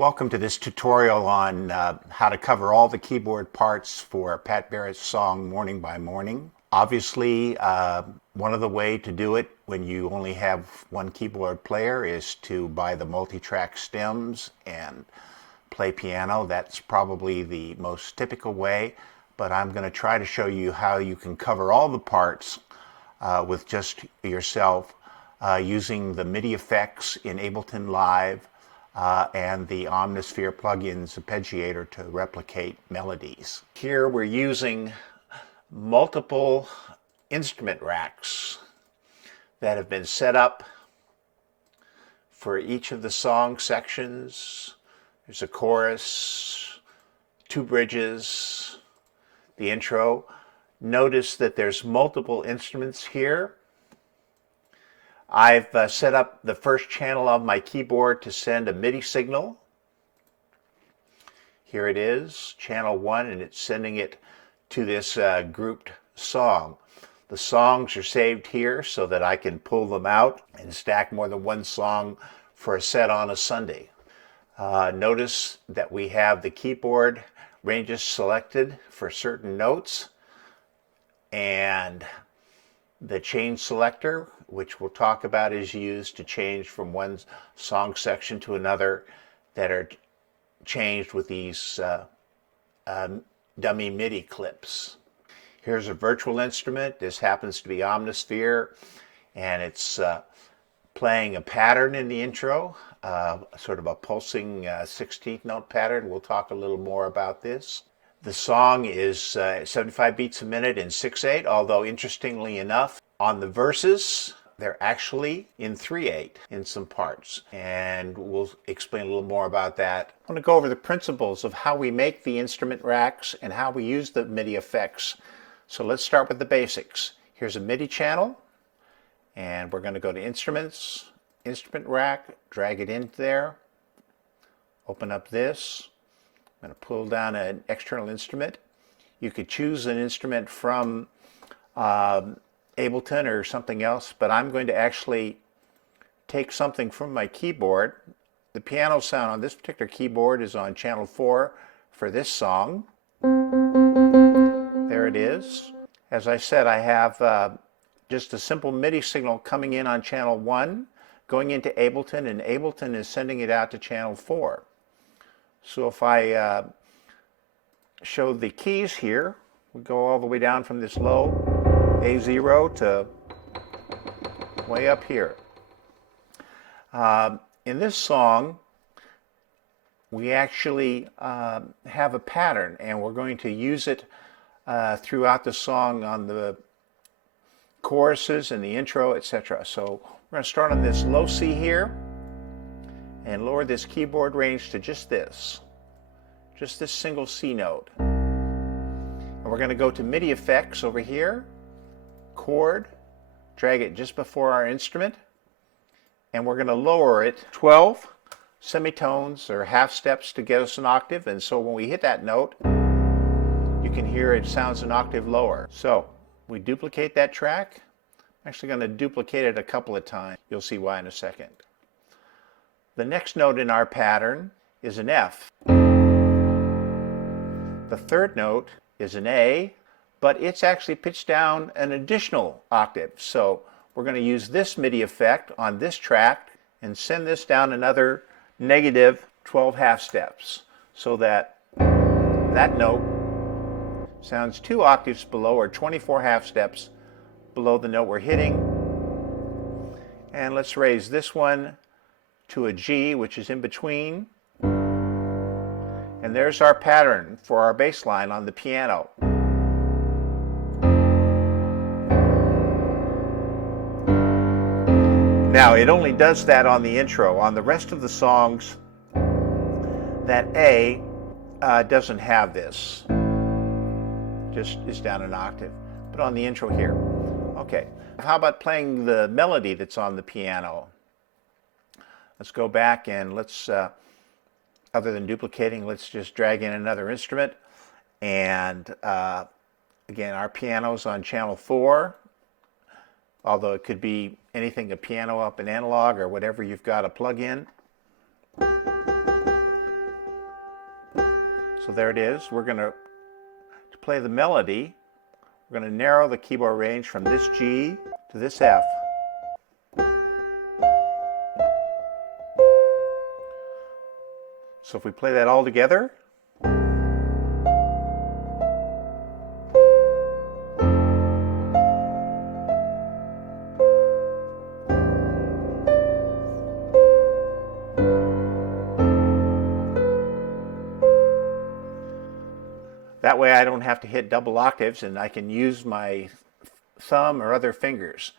Welcome to this tutorial on how to cover all the keyboard parts for Pat Barrett's song Morning by Morning. Obviously, one of the ways to do it when you only have one keyboard player is to buy the multi-track stems and play piano. That's probably the most typical way, but I'm going to try to show you how you can cover all the parts with just yourself using the MIDI effects in Ableton Live and the Omnisphere plugin's arpeggiator to replicate melodies. Here we're using multiple instrument racks that have been set up for each of the song sections. There's a chorus, two bridges, the intro. Notice that there's multiple instruments here. I've set up the first channel of my keyboard to send a MIDI signal. Here it is, channel 1, and it's sending it to this grouped song. The songs are saved here so that I can pull them out and stack more than one song for a set on a Sunday. Notice that we have the keyboard ranges selected for certain notes, and the change selector, which we'll talk about, is used to change from one song section to another that are changed with these dummy MIDI clips. Here's a virtual instrument. This happens to be Omnisphere, and it's playing a pattern in the intro, sort of a pulsing 16th note pattern. We'll talk a little more about this. The song is 75 beats a minute in 6/8, although interestingly enough, on the verses, they're actually in 3/8 in some parts, and we'll explain a little more about that. I want to go over the principles of how we make the instrument racks and how we use the MIDI effects. So let's start with the basics. Here's a MIDI channel, and we're going to go to Instruments, Instrument Rack, drag it into there, open up this. I'm going to pull down an external instrument. You could choose an instrument from Ableton or something else, but I'm going to actually take something from my keyboard. The piano sound on this particular keyboard is on channel 4 for this song. There it is. As I said, I have just a simple MIDI signal coming in on channel 1, going into Ableton, and Ableton is sending it out to channel 4. So if I show the keys here, we go all the way down from this low A0 to way up here. In this song, we actually have a pattern, and we're going to use it throughout the song on the choruses and the intro, etc. So we're going to start on this low C here and lower this keyboard range to just this single C note. And we're going to go to MIDI effects over here, chord, drag it just before our instrument, and we're going to lower it 12 semitones or half steps to get us an octave. And so when we hit that note, you can hear it sounds an octave lower. So we duplicate that track. I'm actually going to duplicate it a couple of times. You'll see why in a second. The next note in our pattern is an F. The third note is an A, but it's actually pitched down an additional octave. So we're going to use this MIDI effect on this track and send this down another negative 12 half steps so that that note sounds 2 octaves below, or 24 half steps below the note we're hitting. And let's raise this one to a G, which is in between. And there's our pattern for our bass line on the piano. Now, it only does that on the intro. On the rest of the songs, that A doesn't have this. Just is down an octave. But on the intro here. Okay. How about playing the melody that's on the piano? Let's go back and let's, other than duplicating, let's just drag in another instrument. And again, our piano's on channel 4. although it could be anything, a piano up, an analog, or whatever you've got to plug in. So there it is. We're going to play the melody. We're going to narrow the keyboard range from this G to this F. So if we play that all together, that way I don't have to hit double octaves and I can use my thumb or other fingers.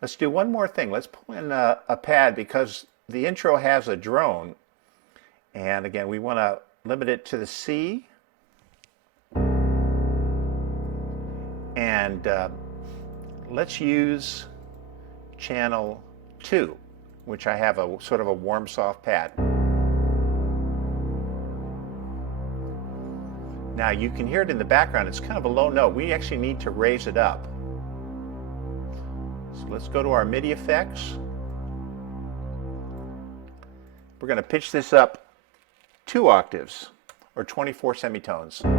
Let's do one more thing. Let's pull in a pad because the intro has a drone. And again, we want to limit it to the C. And let's use channel 2, which I have a sort of a warm soft pad. Now you can hear it in the background. It's kind of a low note. We actually need to raise it up. So let's go to our MIDI effects. We're going to pitch this up 2 octaves, or 24 semitones. And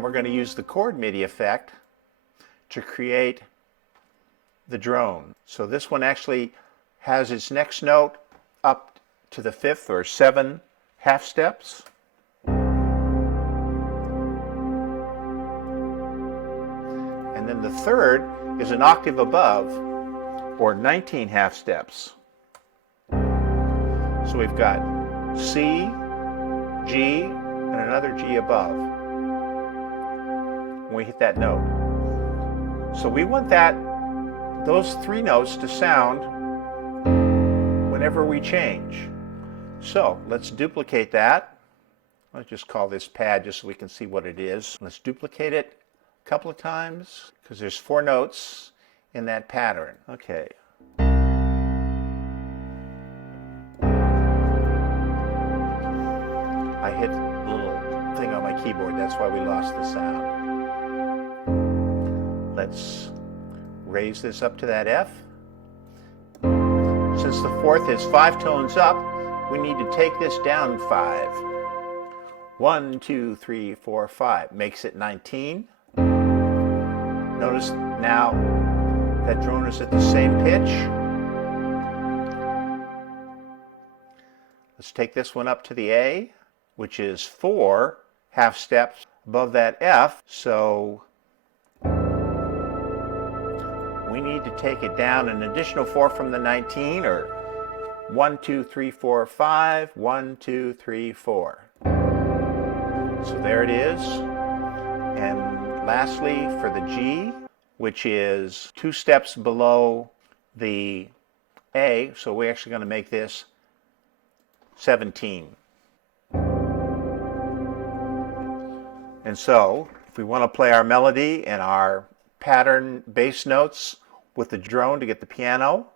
we're going to use the chord MIDI effect to create the drone. So this one actually has its next note up to the 5th or 7 half steps. And then the 3rd is an octave above, or 19 half steps. So we've got C, G, and another G above when we hit that note. So we want those 3 notes to sound whenever we change. So let's duplicate that. Let's just call this pad just so we can see what it is. Let's duplicate it a couple of times because there's 4 notes in that pattern. Okay. I hit a little thing on my keyboard, that's why we lost the sound. Let's raise this up to that F. Since the 4th is 5 tones up, we need to take this down 5. 1, 2, 3, 4, 5 makes it 19. Notice now that drone is at the same pitch. Let's take this one up to the A, which is 4 half steps above that F. So we need to take it down an additional 4 from the 19, or 1, 2, 3, 4, 5, 1, 2, 3, 4. So there it is. And lastly, for the G, which is 2 steps below the A, so we're actually going to make this 17. And so, if we want to play our melody and our pattern bass notes with the drone to get the piano,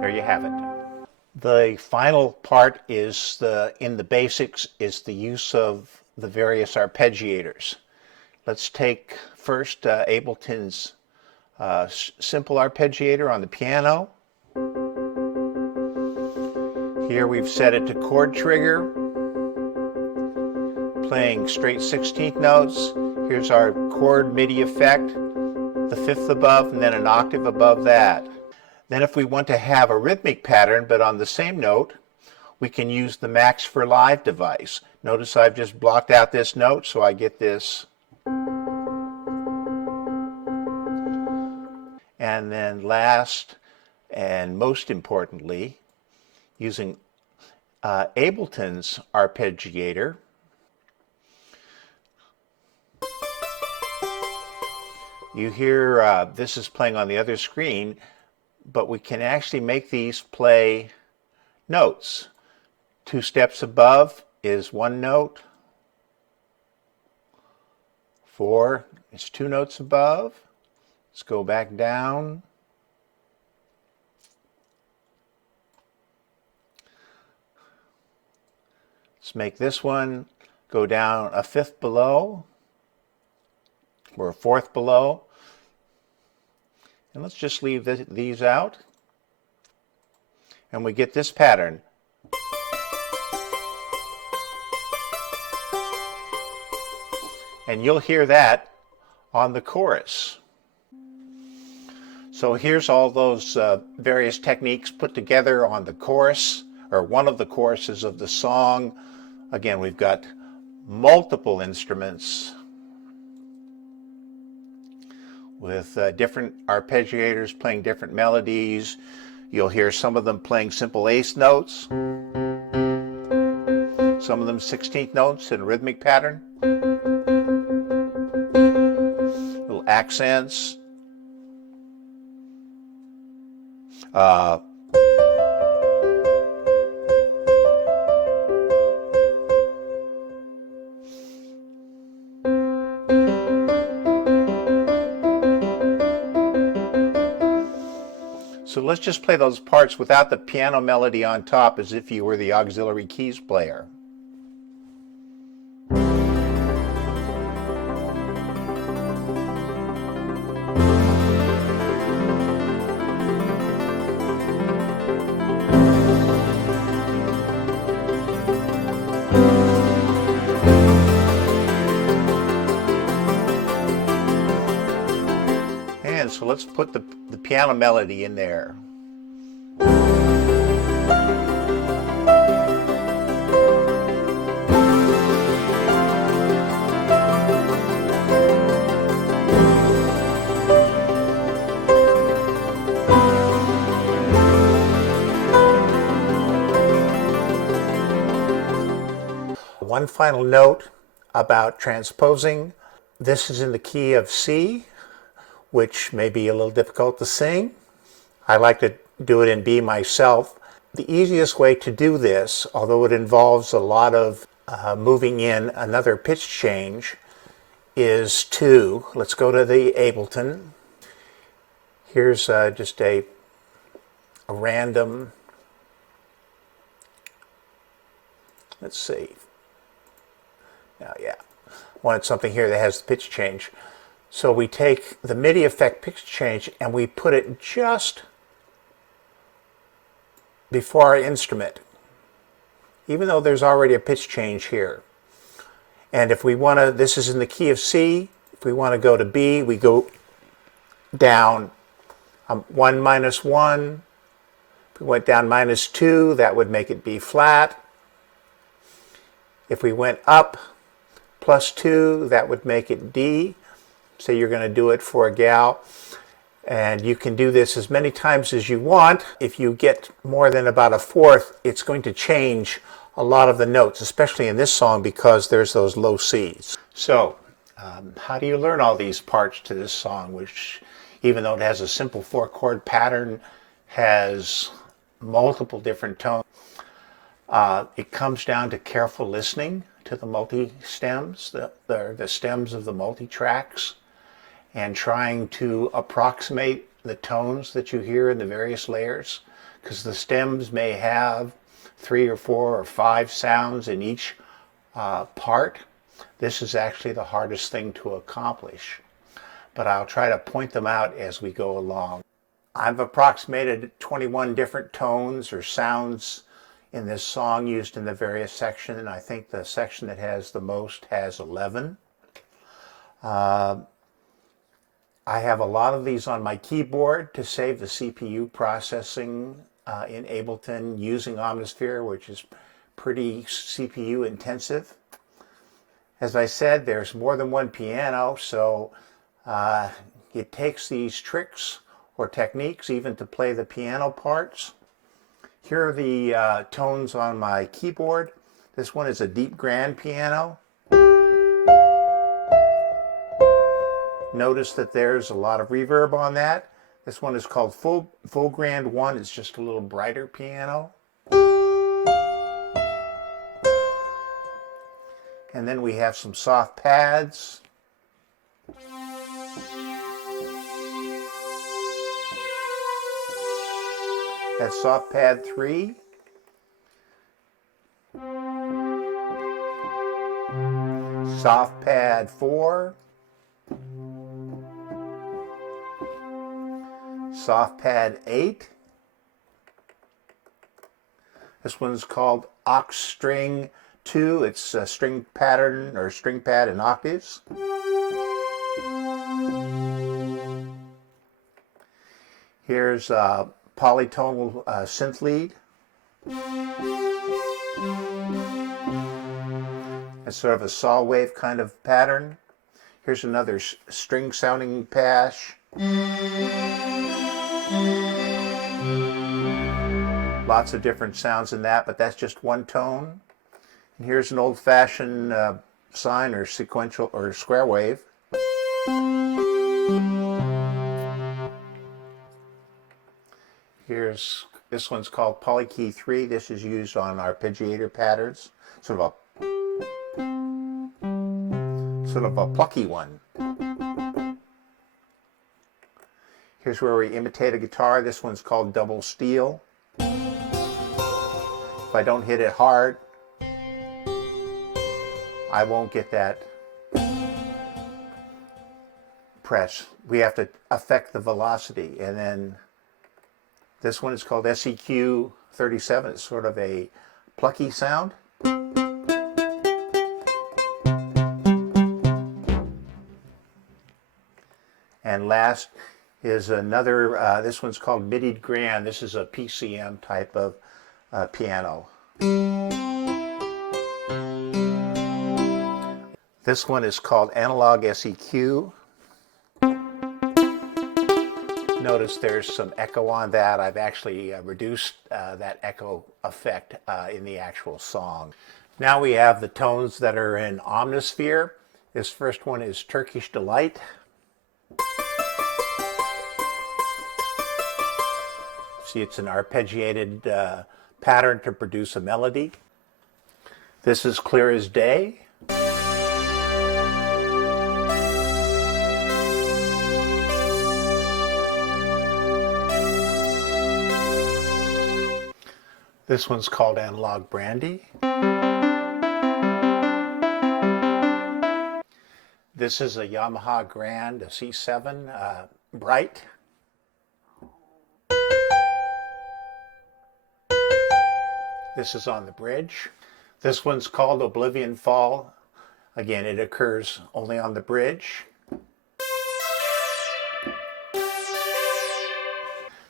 there you have it. The final part is in the basics is the use of the various arpeggiators. Let's take first Ableton's simple arpeggiator on the piano. Here we've set it to chord trigger, playing straight 16th notes. Here's our chord MIDI effect, the 5th above and then an octave above that. Then if we want to have a rhythmic pattern but on the same note, we can use the Max for Live device. Notice I've just blocked out this note so I get this. And then last and most importantly, using Ableton's arpeggiator, you hear this is playing on the other screen, but we can actually make these play notes. 2 steps above is 1 note. 4 is 2 notes above. Let's go back down. Let's make this one go down a fifth below, or a fourth below. And let's just leave these out. And we get this pattern. And you'll hear that on the chorus. So here's all those various techniques put together on the chorus, or one of the choruses of the song. Again, we've got multiple instruments with different arpeggiators playing different melodies. You'll hear some of them playing simple eighth notes, some of them 16th notes in a rhythmic pattern, little accents. So let's just play those parts without the piano melody on top, as if you were the auxiliary keys player. And so let's put the piano melody in there. One final note about transposing. This is in the key of C, which may be a little difficult to sing. I like to do it in B myself. The easiest way to do this, although it involves a lot of moving in another pitch change, is to, let's go to the Ableton. Here's just a random, let's see. Now, yeah, wanted something here that has the pitch change. So we take the MIDI effect pitch change and we put it just before our instrument, even though there's already a pitch change here. And if we want to, this is in the key of C, if we want to go to B, we go down 1 minus 1. If we went down -2, that would make it B flat. If we went up +2, that would make it D. So you're going to do it for a gal. And you can do this as many times as you want. If you get more than about a fourth, it's going to change a lot of the notes, especially in this song because there's those low Cs. So how do you learn all these parts to this song, which, even though it has a simple 4-chord pattern, has multiple different tones? It comes down to careful listening to the multi-stems, the stems of the multi-tracks, and trying to approximate the tones that you hear in the various layers, because the stems may have 3 or 4 or 5 sounds in each part. This is actually the hardest thing to accomplish, but I'll try to point them out as we go along. I've approximated 21 different tones or sounds in this song used in the various sections, and I think the section that has the most has 11. I have a lot of these on my keyboard to save the CPU processing in Ableton using Omnisphere, which is pretty CPU intensive. As I said, there's more than one piano, so it takes these tricks or techniques even to play the piano parts. Here are the tones on my keyboard. This one is a deep grand piano. Notice that there's a lot of reverb on that. This one is called full grand 1. It's just a little brighter piano. And then we have some soft pads. That's soft pad 3. soft pad 4, soft pad 8. This one's called Oct String 2. It's a string pattern or string pad in octaves. Here's a polytonal synth lead. It's sort of a saw wave kind of pattern. Here's another string sounding patch. Lots of different sounds in that, but that's just one tone. And here's an old-fashioned sine or sequential or square wave. This one's called Polykey 3. This is used on arpeggiator patterns. Sort of a plucky one. Here's where we imitate a guitar. This one's called double steel. If I don't hit it hard, I won't get that press. We have to affect the velocity. And then this one is called SEQ 37. It's sort of a plucky sound. And last is another, this one's called midi grand. This is a PCM type of piano. This one is called analog SEQ. Notice there's some echo on that. I've actually reduced that echo effect in the actual song. Now we have the tones that are in Omnisphere. This first one is Turkish Delight. See, it's an arpeggiated pattern to produce a melody. This is Clear as Day. This one's called Analog Brandy. This is a Yamaha Grand, a C7, Bright. This is on the bridge. This one's called Oblivion Fall. Again, it occurs only on the bridge.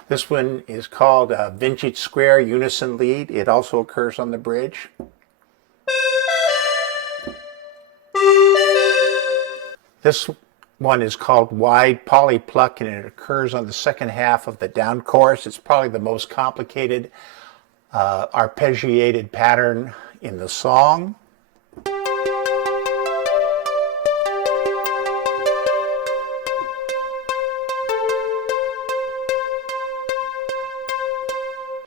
This one is called Vintage Square Unison Lead. It also occurs on the bridge. This one is called Wide Poly Pluck, and it occurs on the second half of the down chorus. It's probably the most complicated arpeggiated pattern in the song.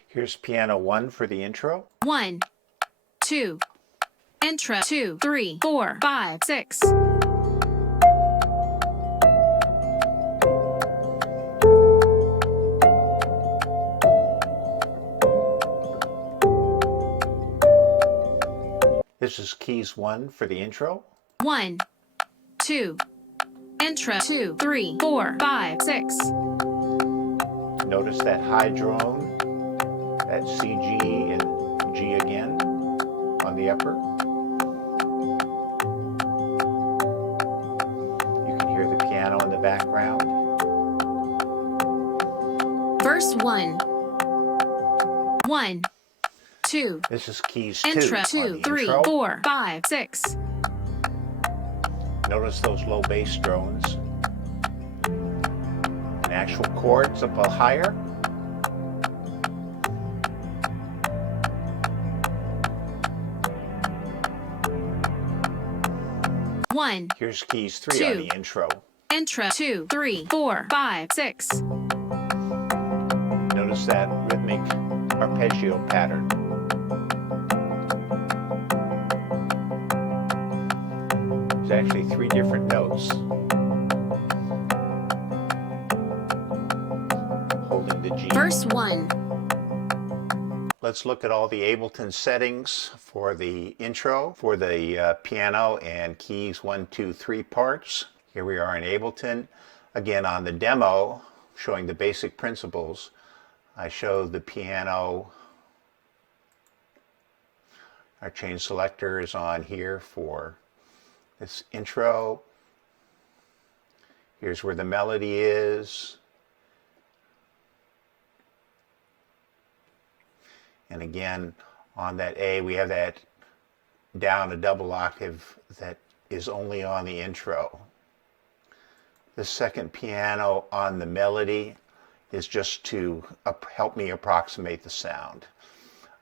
Here's piano 1 for the intro. 1, 2, intro 2, 3, 4, 5, 6. This is keys 1 for the intro. 1, 2, intro 2, 3, 4, 5, 6. Notice that high drone, that C, G, and G again on the upper. You can hear the piano in the background. Verse 1, 1, 2. This is keys 2 Intro on 2, the 3, intro. 4, 5, 6. Notice those low bass drones. And actual chords up a higher. One. Here's keys 3 2. on the intro. Intro 2, 3, 4, 5, 6. Notice that rhythmic arpeggio pattern. There's actually 3 different notes. Holding the G. Verse 1, Let's look at all the Ableton settings for the intro, for the piano and keys 1, 2, 3 parts. Here we are in Ableton. Again, on the demo, showing the basic principles, I show the piano. Our chain selector is on here for this intro. Here's where the melody is. And again, on that A, we have that down a double octave that is only on the intro. The second piano on the melody is just to help me approximate the sound.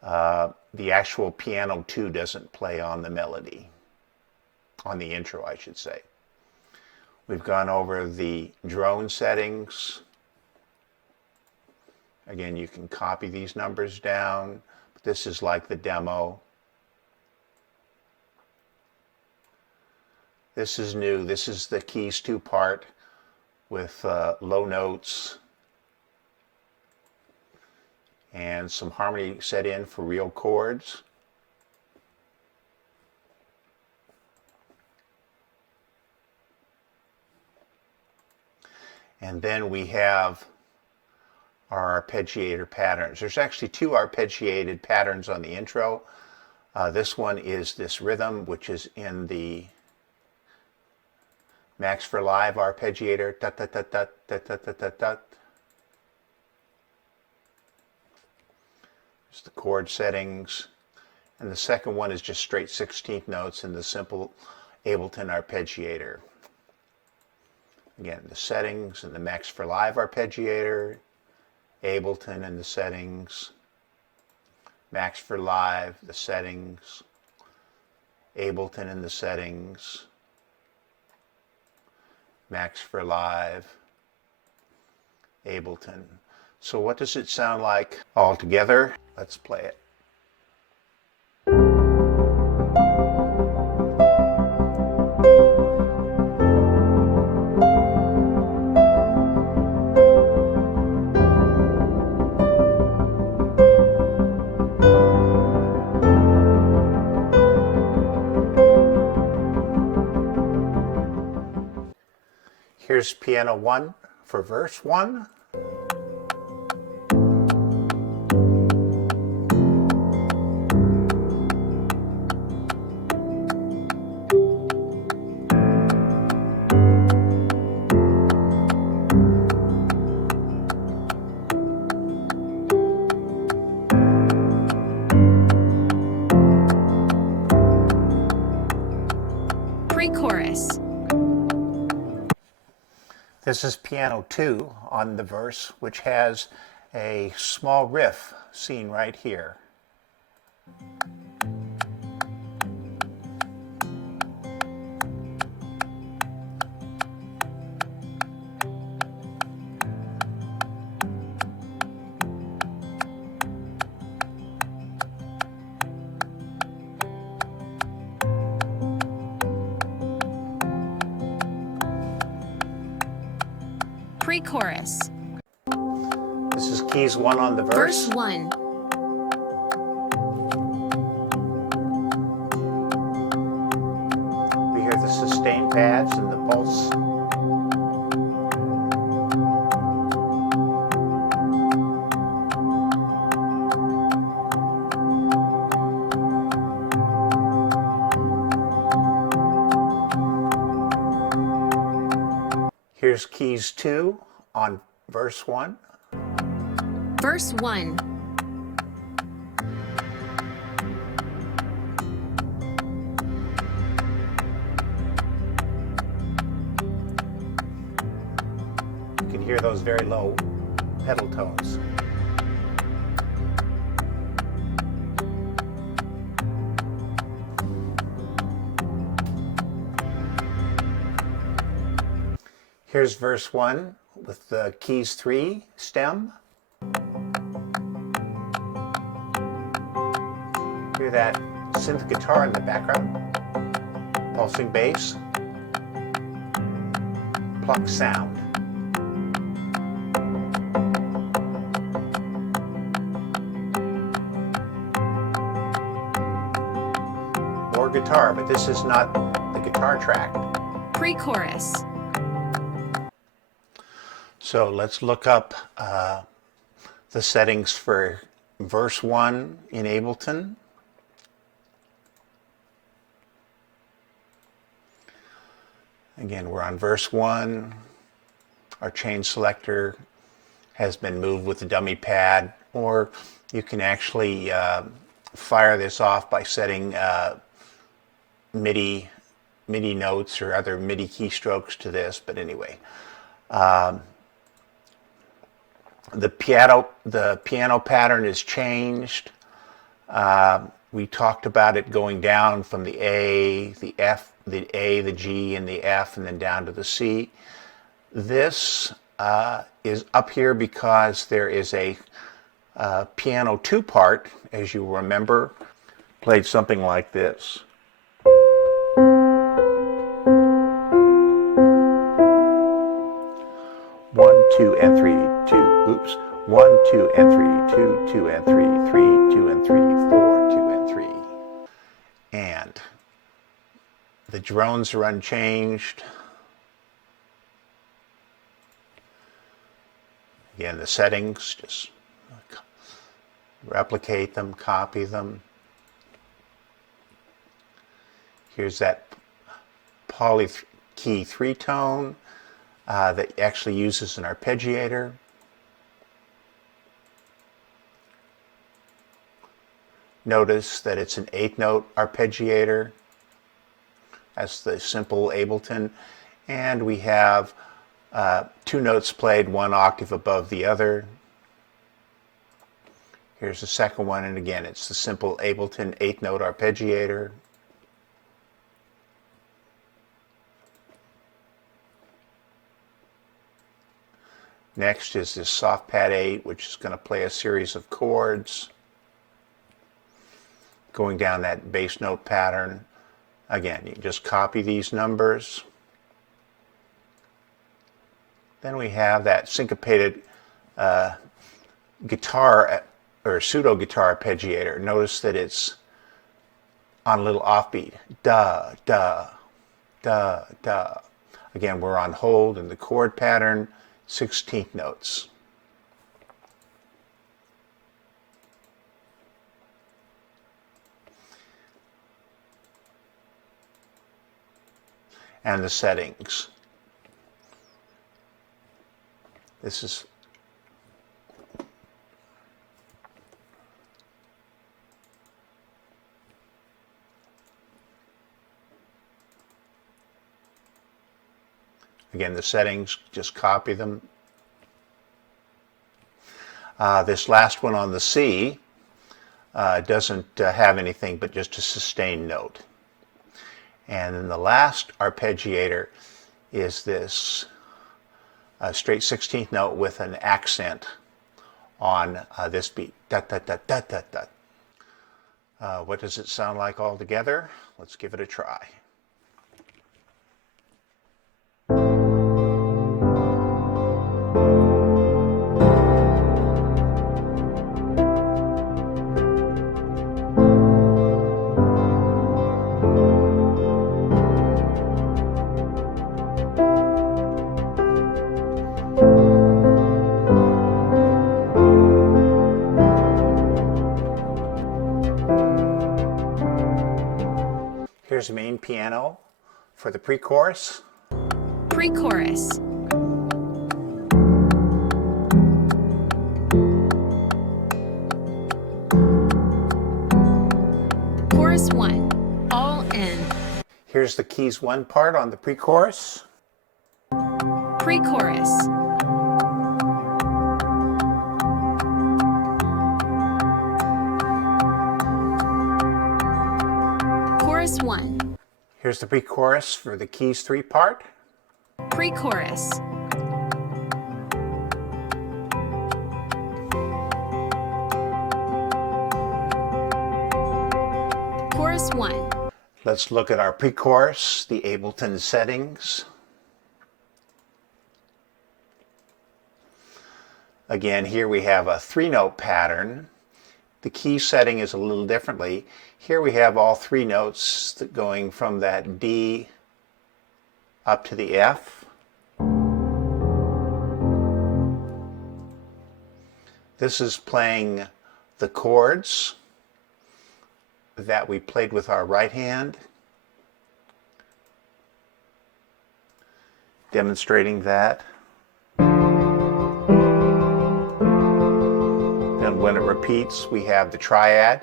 The actual piano 2 doesn't play on the melody, on the intro, I should say. We've gone over the drone settings. Again, you can copy these numbers down. But this is like the demo. This is new. This is the keys 2 part with low notes and some harmony set in for real chords. And then we have our arpeggiator patterns. There's actually 2 arpeggiated patterns on the intro. This one is this rhythm, which is in the Max for Live arpeggiator. Dut, dut, dut, dut, dut, dut, dut, dut, dut. There's the chord settings. And the second one is just straight 16th notes in the simple Ableton arpeggiator. Again, the settings and the Max for Live arpeggiator, Ableton and the settings, Max for Live, the settings, Ableton and the settings, Max for Live, Ableton. So what does it sound like all together? Let's play it. Here's piano 1 for verse 1. Pre-chorus. This is piano 2 on the verse, which has a small riff seen right here. Pre-chorus. This is keys 1 on the verse. Verse 1. We hear the sustain pads and the pulse. Here's keys 2 on verse 1. Verse 1. You can hear those very low pedal tones. Here's verse 1 with the keys 3 stem. Hear that synth guitar in the background, pulsing bass, pluck sound. guitar, but this is not the guitar track. Pre-chorus. So let's look up the settings for verse 1 in Ableton. Again, we're on verse 1. Our chain selector has been moved with the dummy pad, or you can actually fire this off by setting MIDI notes or other MIDI keystrokes to this. But anyway, the piano pattern is changed. We talked about it going down from the A, the F, the A, the G, and the F, and then down to the C. This is up here because there is a piano 2 part, as you remember, played something like this. 1, 2, and 3, 2, oops. 1, 2, and 3, 2, 2, and 3, 3, 2, and 3, 4, 2, and 3. And the drones are unchanged. Again, the settings, just replicate them, copy them. Here's that poly key 3-tone that actually uses an arpeggiator. Notice that it's an 8-note arpeggiator. That's the simple Ableton. And we have 2 notes played 1 octave above the other. Here's the second one, and again, it's the simple Ableton 8-note arpeggiator. Next is this soft pad 8, which is going to play a series of chords going down that bass note pattern. Again, you just copy these numbers. Then we have that syncopated guitar or pseudo guitar arpeggiator. Notice that it's on a little offbeat. Da, da, da, da. Again, we're on hold in the chord pattern, 16th notes. And the settings. This is again the settings, just copy them. This last one on the C doesn't have anything but just a sustained note. And then the last arpeggiator is this straight 16th note with an accent on this beat. Da, da, da, da, da, da. What does it sound like all together? Let's give it a try. Here's the main piano for the pre-chorus. Pre-chorus. Chorus 1. All in. Here's the keys 1 part on the pre-chorus. Pre-chorus. Chorus 1. Here's the pre-chorus for the keys 3 part. Pre-chorus. Chorus 1. Let's look at our pre-chorus, the Ableton settings. Again, here we have a 3-note pattern. the key setting is a little differently. Here we have all three notes going from that D up to the F. This is playing the chords that we played with our right hand, demonstrating that. Then when it repeats, we have the triad.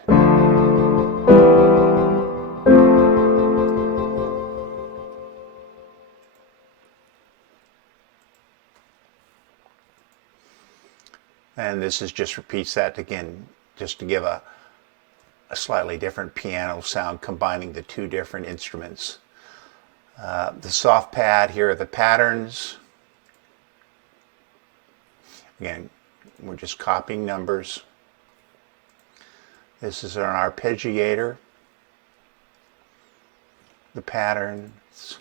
And this is just repeats that again, just to give a slightly different piano sound, combining the two different instruments. The soft pad, here are the patterns. Again, we're just copying numbers. This is an arpeggiator. The patterns.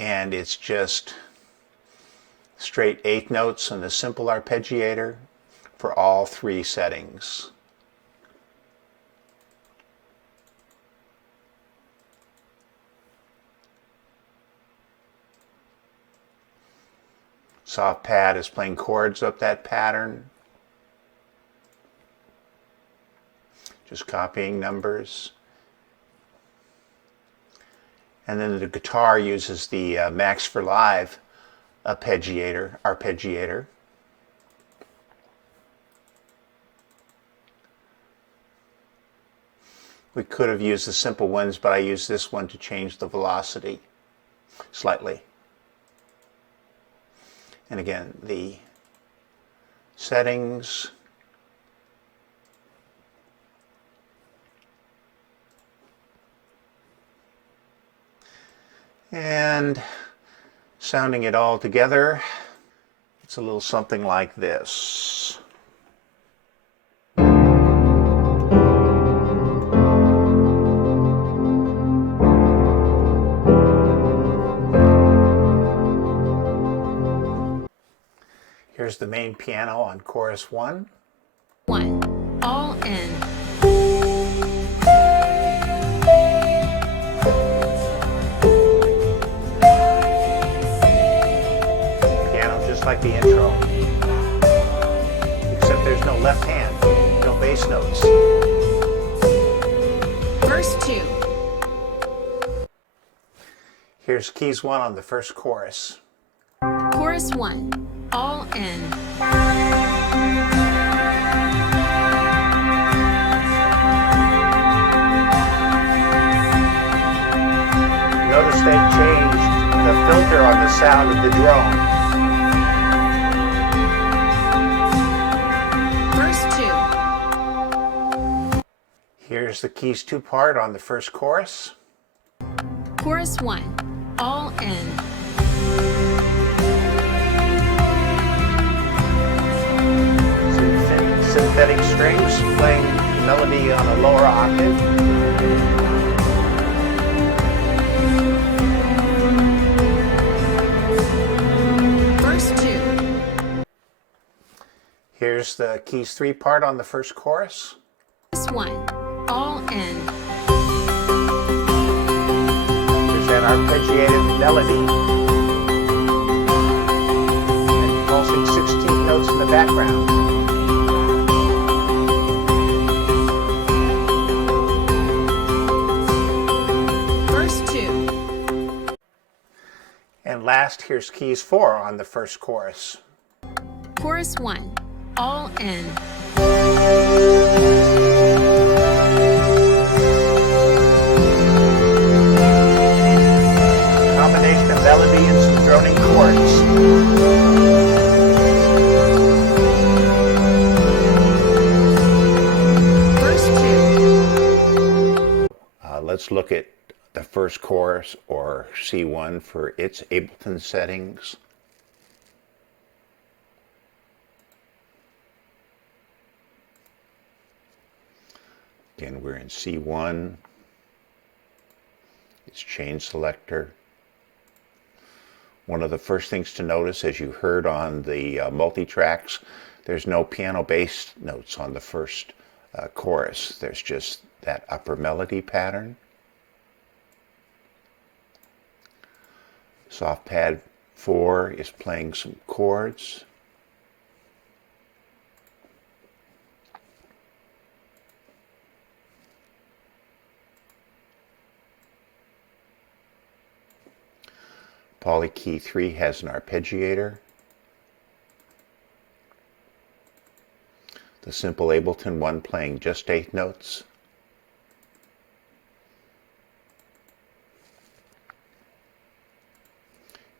And it's just straight eighth notes on the simple arpeggiator for all three settings. Soft pad is playing chords up that pattern. Just copying numbers. And then the guitar uses the Max for Live arpeggiator. We could have used the simple ones, but I used this one to change the velocity slightly. And again, the settings. And sounding it all together, it's a little something like this. Here's the main piano on chorus 1. 1. All in. Like the intro, except there's no left hand, no bass notes. Verse 2. Here's keys 1 on the first chorus. Chorus 1. All in. Notice they changed the filter on the sound of the drone. Here's the keys 2 part on the first chorus. Chorus 1. All in. Synthetic strings playing melody on a lower octave. Verse 2. Here's the keys 3 part on the first chorus. Chorus 1. All in. There's that arpeggiated melody and pulsing 16 notes in the background. Verse 2. And last, here's keys 4 on the first chorus. Chorus 1. All in. Combination of melody and some droning chords. Verse 2. Let's look at the first chorus, or C1 for its Ableton settings. Again, we're in C1. It's chain selector. One of the first things to notice, as you heard on the multi-tracks, there's no piano bass notes on the first chorus. There's just that upper melody pattern. Soft pad 4 is playing some chords. Poly key 3 has an arpeggiator. The simple Ableton 1 playing just 8 notes.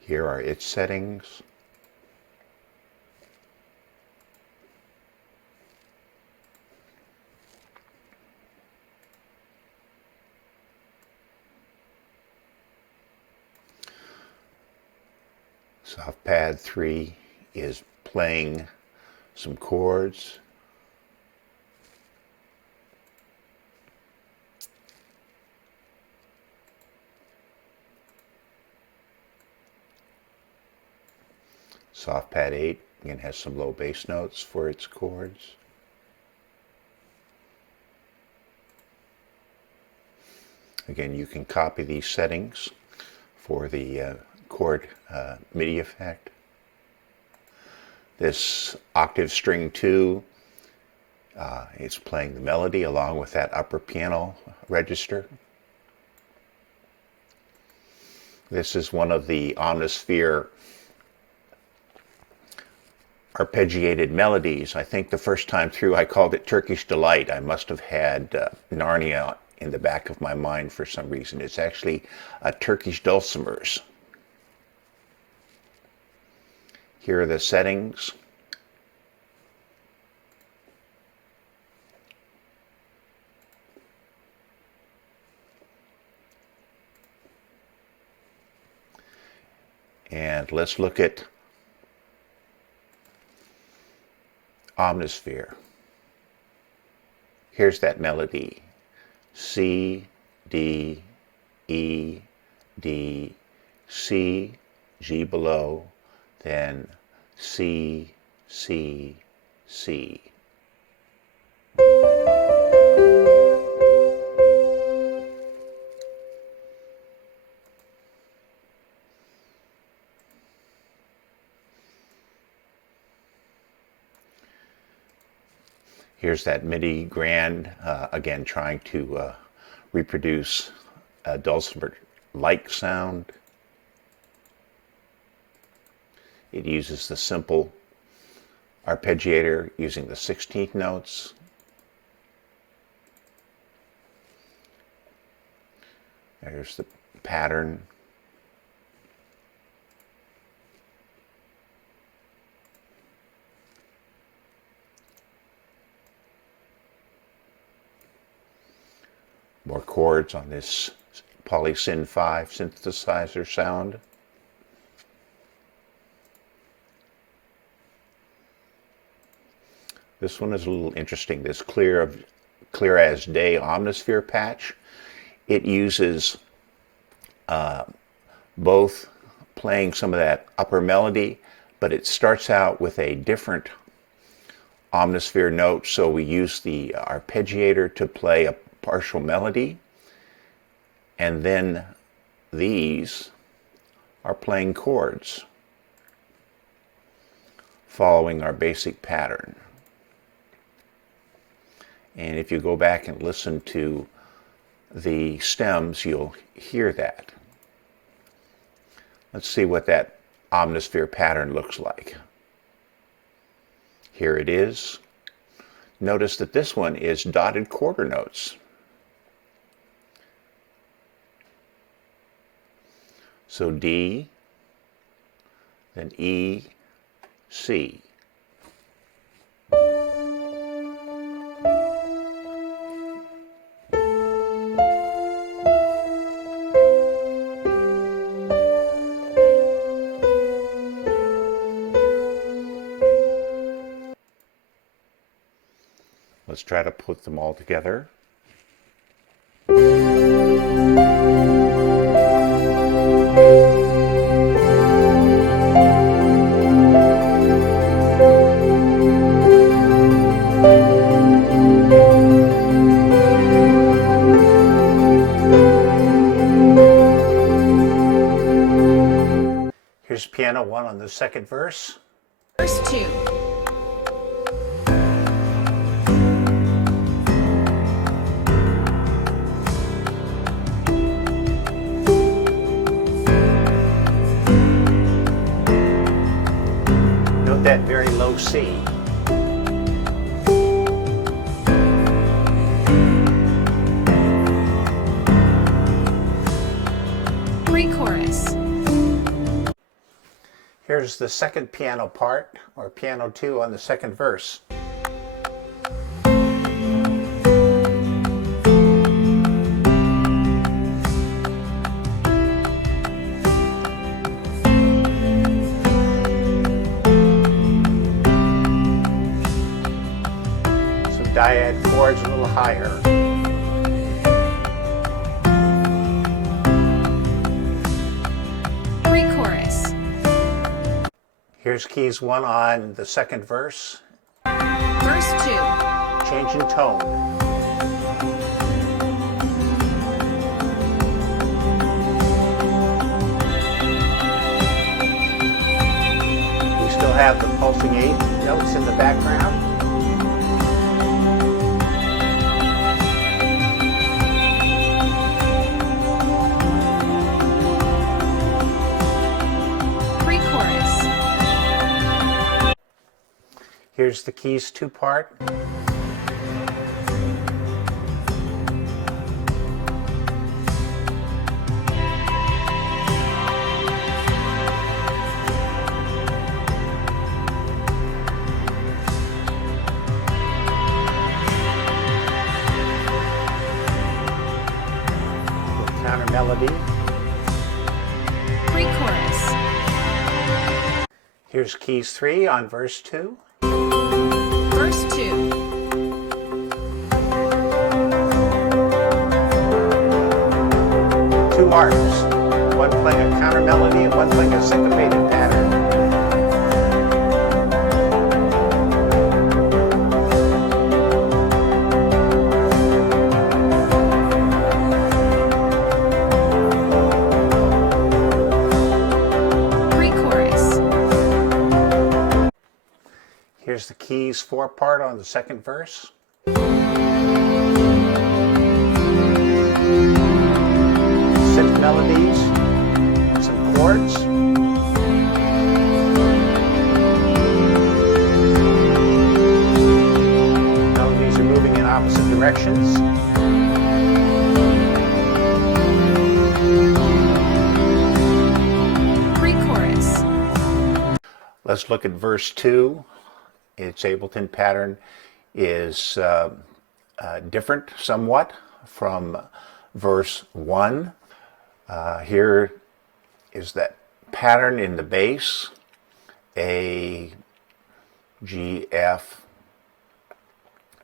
Here are its settings. Soft pad 3 is playing some chords. Soft pad 8 again has some low bass notes for its chords. Again, you can copy these settings for the chord MIDI effect. This octave string 2 is playing the melody along with that upper piano register. This is one of the Omnisphere arpeggiated melodies. I think the first time through I called it Turkish Delight. I must have had Narnia in the back of my mind for some reason. It's actually Turkish dulcimers. Here are the settings. And let's look at Omnisphere. Here's that melody. C, D, E, D, C, G below, then C, C, C. Here's that MIDI grand, again trying to reproduce a dulcimer-like sound. It uses the simple arpeggiator using the 16th notes. There's the pattern. More chords on this Poly Synth 5 synthesizer sound. This one is a little interesting. This clear as day Omnisphere patch. It uses both playing some of that upper melody, but it starts out with a different Omnisphere note. So we use the arpeggiator to play a partial melody, and then these are playing chords following our basic pattern. And if you go back and listen to the stems, you'll hear that. Let's see what that Omnisphere pattern looks like. Here it is. Notice that this one is dotted quarter notes. So D, then E, C. Let's try to put them all together. Here's piano 1 on the second verse. Verse 2. Note that very low C. Pre-chorus. Here's the second piano part, or piano 2 on the second verse. Some dyad chords a little higher. Pre-chorus. Here's keys 1 on the second verse. Verse 2. Change in tone. We still have the pulsing 8 notes in the background. Here's the keys 2 part. Counter melody. Pre-chorus. Here's keys 3 on verse 2. Verse 2. Two arcs, one playing a counter melody and one playing a syncopated pattern. Pre-chorus. Here's the keys 4 part on the second verse. Synth melodies, some chords. Melodies are moving in opposite directions. Pre-chorus. Let's look at verse 2. Its Ableton pattern is different somewhat from verse 1. Here is that pattern in the bass, A, G, F,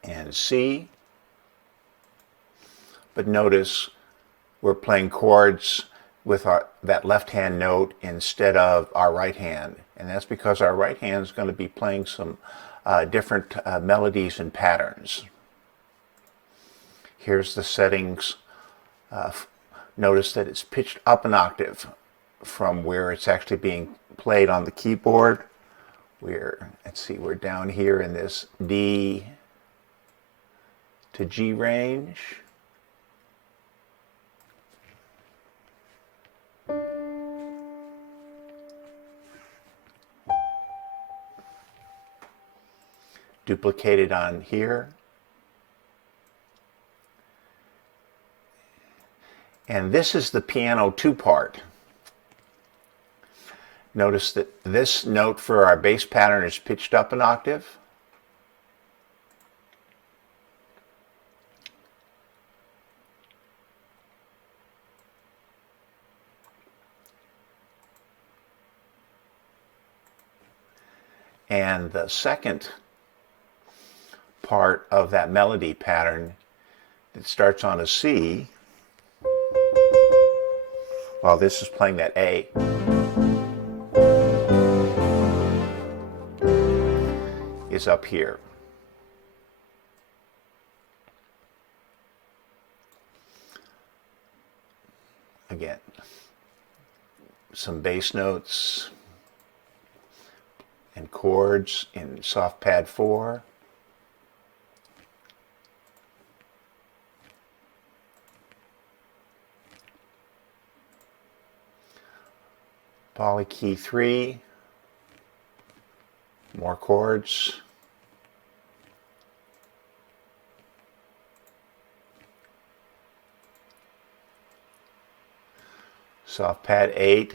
and C. But notice we're playing chords with that left hand note instead of our right hand. And that's because our right hand is going to be playing some different melodies and patterns. Here's the settings. Notice that it's pitched up an octave from where it's actually being played on the keyboard. Let's see, we're down here in this D to G range. Duplicated on here. And this is the piano 2 part. Notice that this note for our bass pattern is pitched up an octave. And the second part of that melody pattern that starts on a C, while this is playing that A, is up here. Again, some bass notes, and chords in soft pad 4. Poly key 3, more chords. Soft pad 8,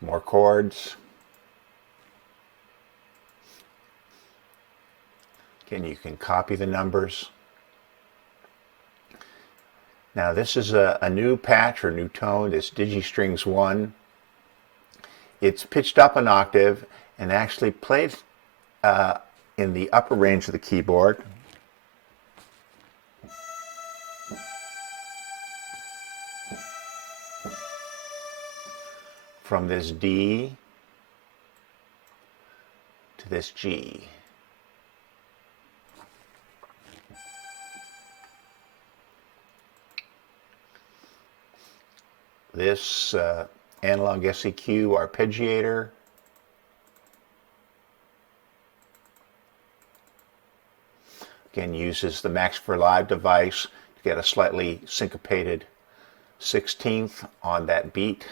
more chords. Again, you can copy the numbers. Now this is a new patch or new tone, this Digistrings 1. It's pitched up an octave and actually plays in the upper range of the keyboard. From this D to this G. This analog SEQ arpeggiator. Again, uses the Max for Live device to get a slightly syncopated 16th on that beat.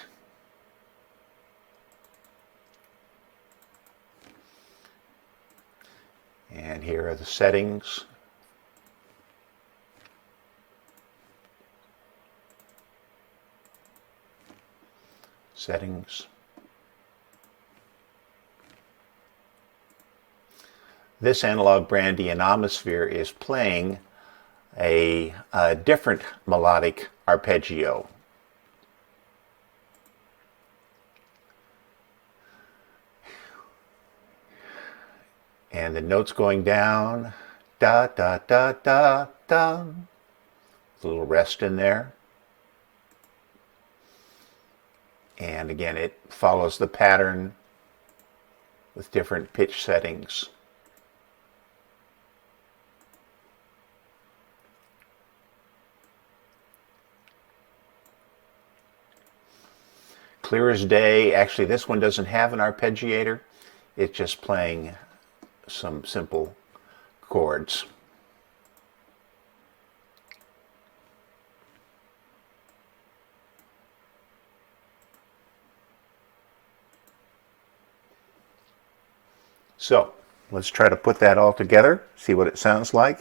And here are the settings. Settings. This analog brandy in Omnisphere is playing a different melodic arpeggio. And the notes going down, da da da da da. A little rest in there. And again, it follows the pattern with different pitch settings. Clear as day. Actually, this one doesn't have an arpeggiator. It's just playing some simple chords. So let's try to put that all together, see what it sounds like.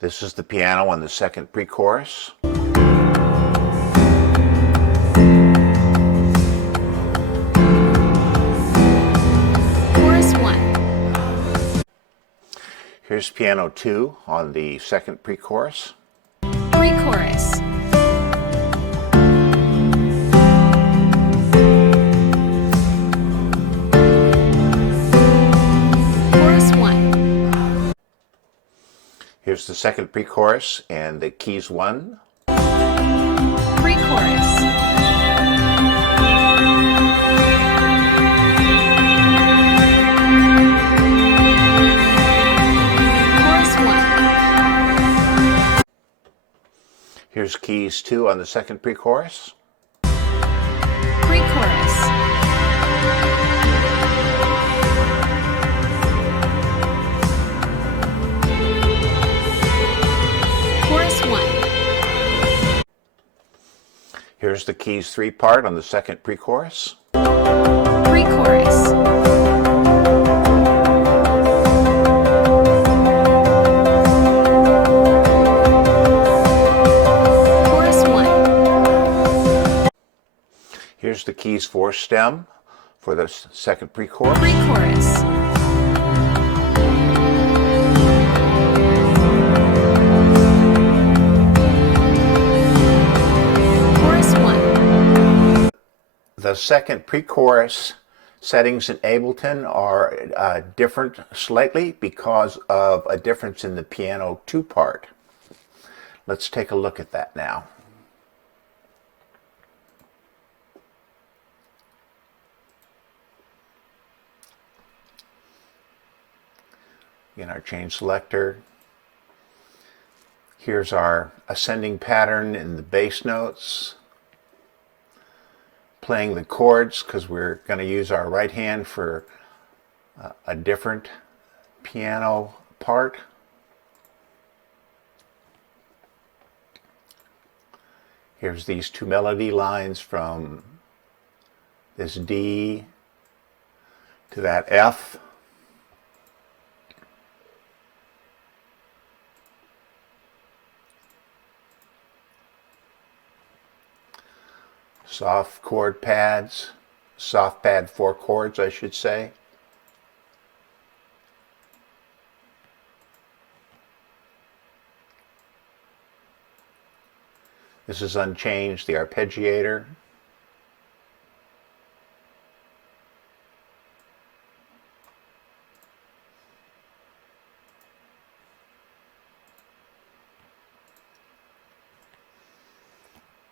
This is the piano on the second pre-chorus. Chorus 1. Here's piano 2 on the second pre-chorus. Pre-chorus. Chorus 1. Here's the second pre-chorus and the keys 1. Pre-chorus. Chorus 1. Here's keys 2 on the second pre-chorus. Pre-chorus. Chorus 1. Here's the keys 3 part on the second pre-chorus. Pre-chorus. Chorus 1. Here's the keys 4 stem for the second pre-chorus. Pre-chorus. Chorus 1. The second pre-chorus Settings in Ableton are different slightly because of a difference in the piano 2 part. Let's take a look at that now. In our change selector, here's our ascending pattern in the bass notes. Playing the chords, because we're going to use our right hand for a different piano part. Here's these 2 melody lines from this D to that F. Soft chord pads, soft pad 4 chords, I should say. This is unchanged, the arpeggiator.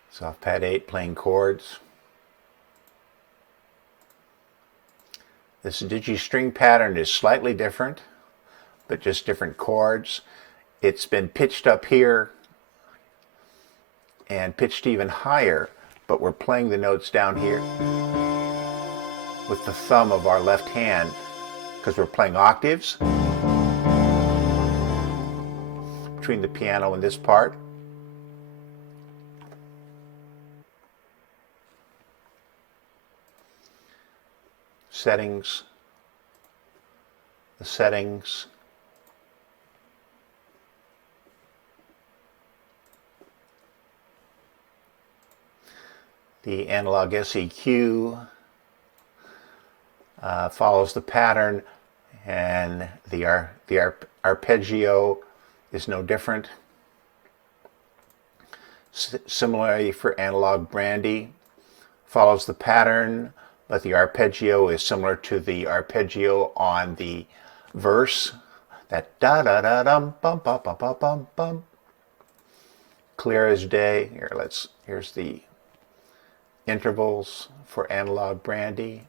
Soft pad 8 playing chords. This digi-string pattern is slightly different, but just different chords. It's been pitched up here and pitched even higher, but we're playing the notes down here with the thumb of our left hand because we're playing octaves between the piano and this part. Settings, the settings, the analog SEQ follows the pattern, and the arpeggio is no different. Similarly for analog brandy, follows the pattern, but the arpeggio is similar to the arpeggio on the verse. That da da da dum bum bum bum bum bum bum. Clear as day. Here's the intervals for analog brandy.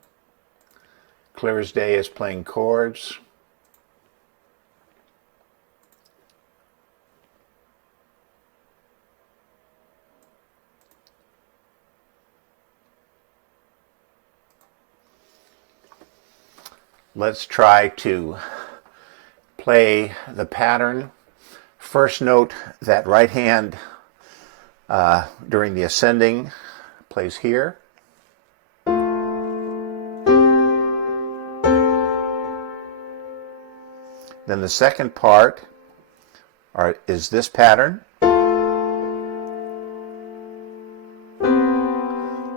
Clear as day is playing chords. Let's try to play the pattern. First note, that right hand during the ascending plays here. Then the second part is this pattern.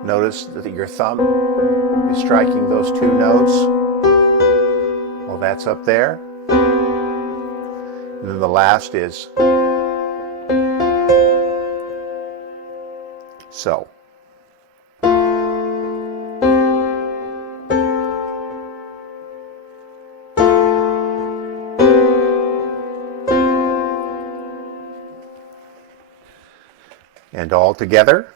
Notice that your thumb is striking those 2 notes. Well, that's up there. And then the last is so. And all together.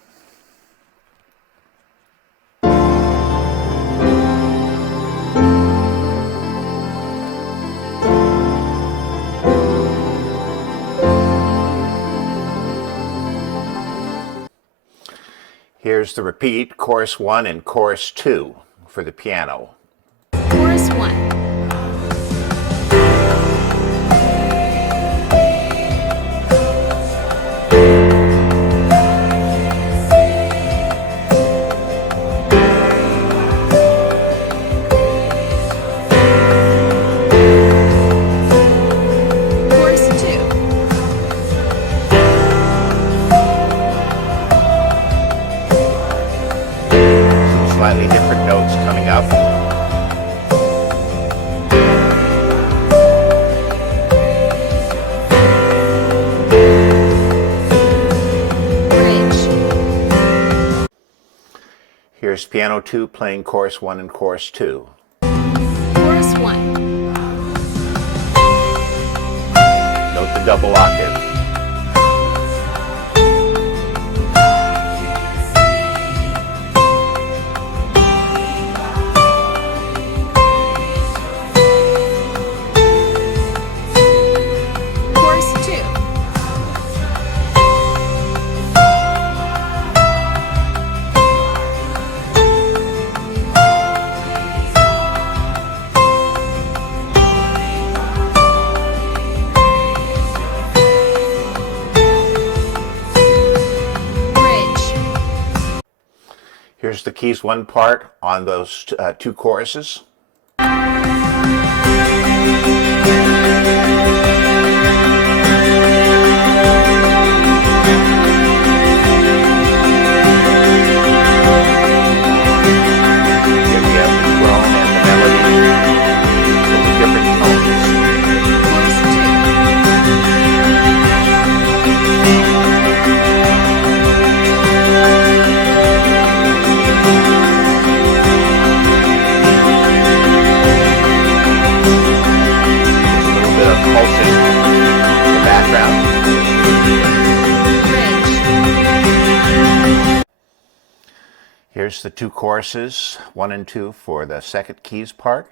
Here's the repeat, chorus 1 and chorus 2 for the piano. Chorus 1. Slightly different notes coming up. Here's piano 2 playing chorus 1 and chorus 2. Chorus 1. Note the double octave. Chorus 2. Here's the keys 1 part on those 2 choruses. Here we have the drone and the melody with different tones. Chorus 2. The background. Here's the 2 choruses, 1 and 2 for the second keys part.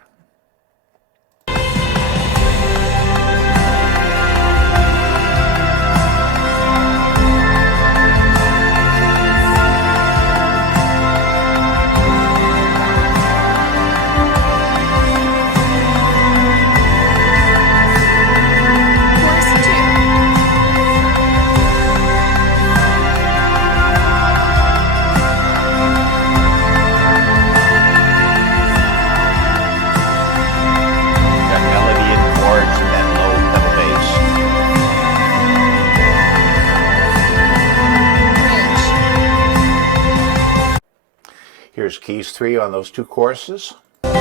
Here's keys 3 on those 2 choruses. An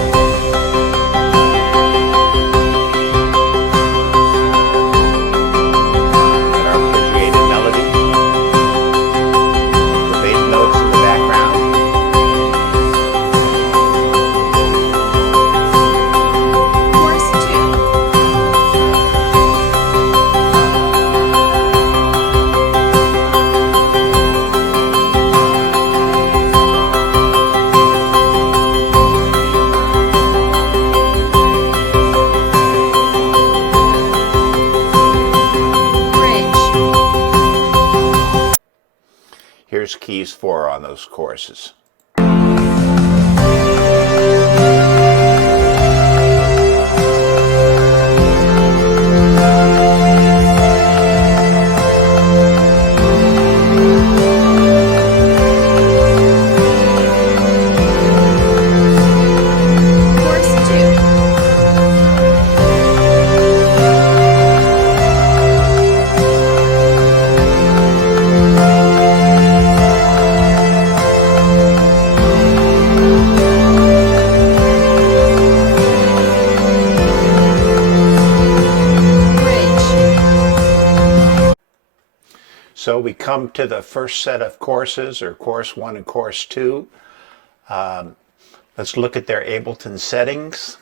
arpeggiated melody. The bass notes in the background. Chorus 2. Here's keys 4 on those choruses. So we come to the first set of choruses, or chorus 1 and chorus 2. Let's look at their Ableton settings.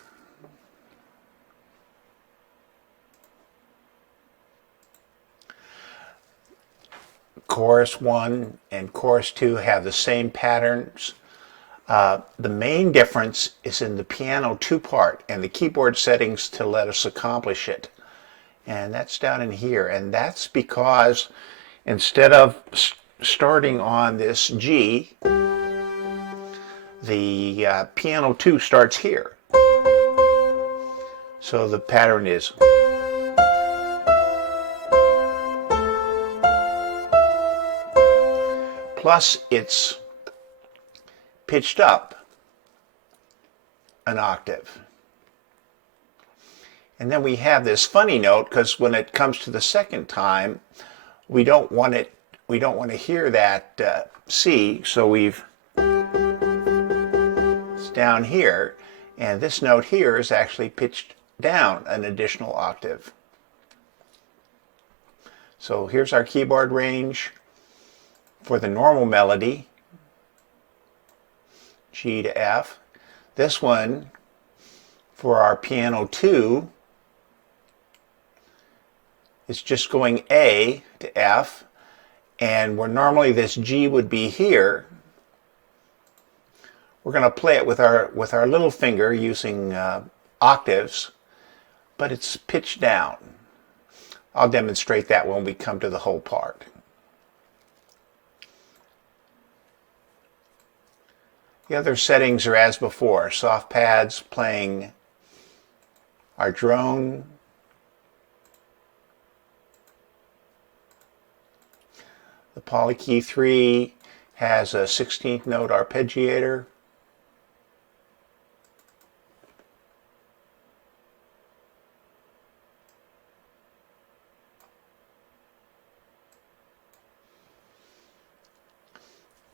Chorus 1 and chorus 2 have the same patterns. The main difference is in the piano 2 part and the keyboard settings to let us accomplish it. And that's down in here. And that's because instead of starting on this G, the piano 2 starts here. So the pattern is plus it's pitched up an octave. And then we have this funny note because when it comes to the second time, we don't want to hear that C, so it's down here, and this note here is actually pitched down an additional octave. So here's our keyboard range for the normal melody. G to F. This one, for our piano 2, is just going A to F, and where normally this G would be here, we're going to play it with our little finger using octaves, but it's pitched down. I'll demonstrate that when we come to the whole part. The other settings are as before. Soft pads playing our drone. The Polykey 3 has a 16th note arpeggiator.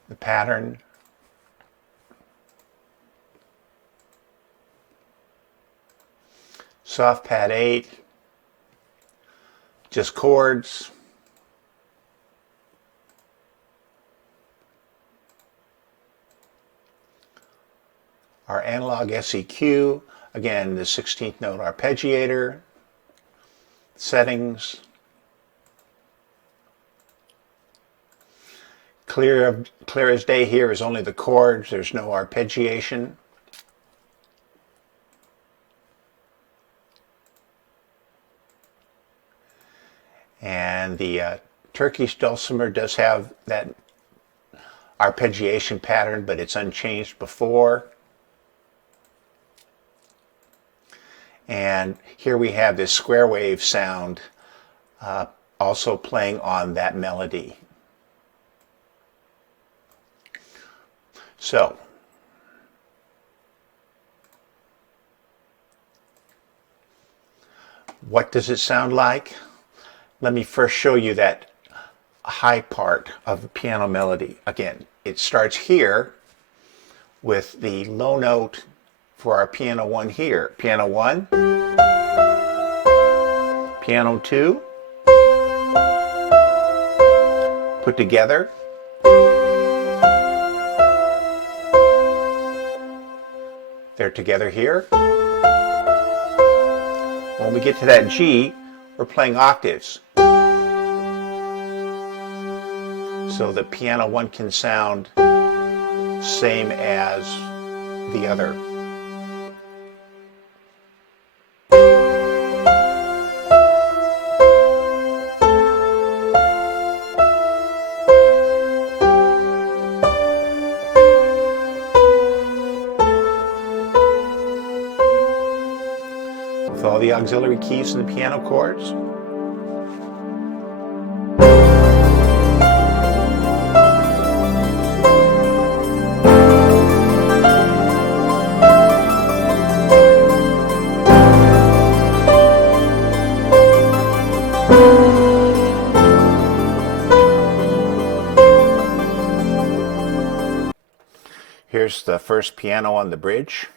The pattern. Soft pad 8, just chords. Our analog SEQ, again the 16th note arpeggiator, settings. Clear as day here is only the chords, there's no arpeggiation. And the Turkish dulcimer does have that arpeggiation pattern, but it's unchanged before. And here we have this square wave sound also playing on that melody. So, what does it sound like? Let me first show you that high part of the piano melody. Again, it starts here with the low note for our piano 1 here. Piano 1, piano 2, put together. They're together here. When we get to that G, we're playing octaves. So the piano 1 can sound same as the other. With all the auxiliary keys and the piano chords. Here's the first piano on the bridge.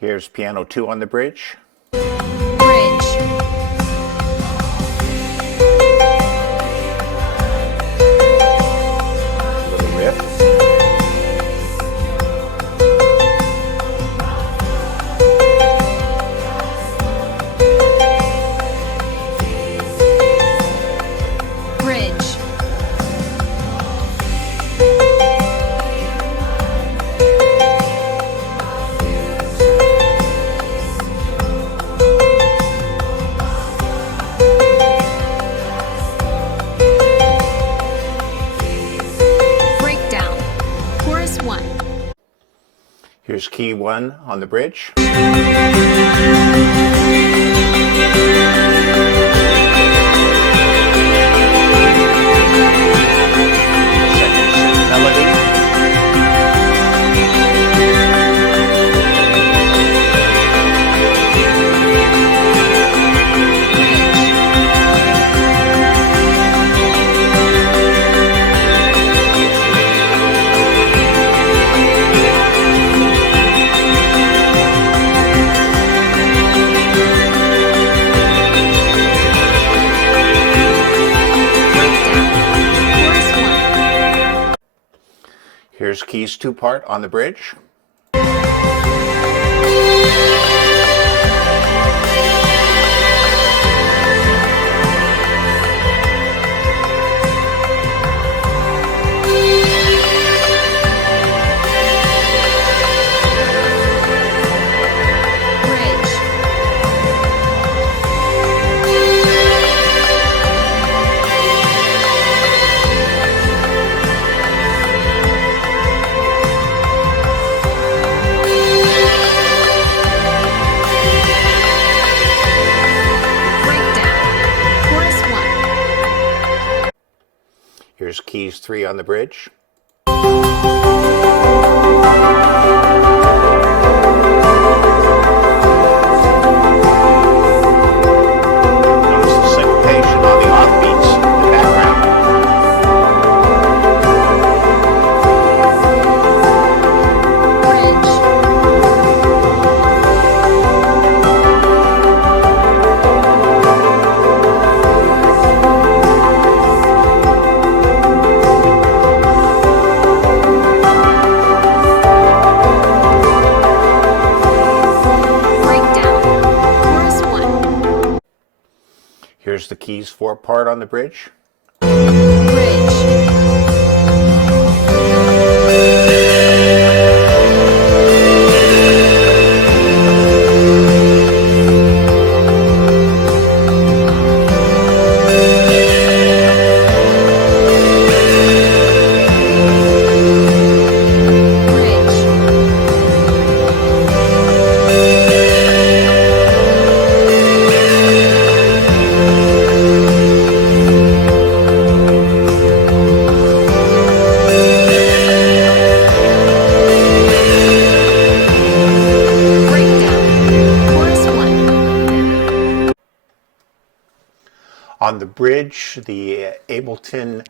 Here's piano 2 on the bridge. Little riff. Here's key 1 on the bridge. Here's keys 2 part on the bridge. Here's keys 3 on the bridge. Notice the syncopation on the offbeats in the background. Here's the keys 4 part on the bridge. On the bridge, the Ableton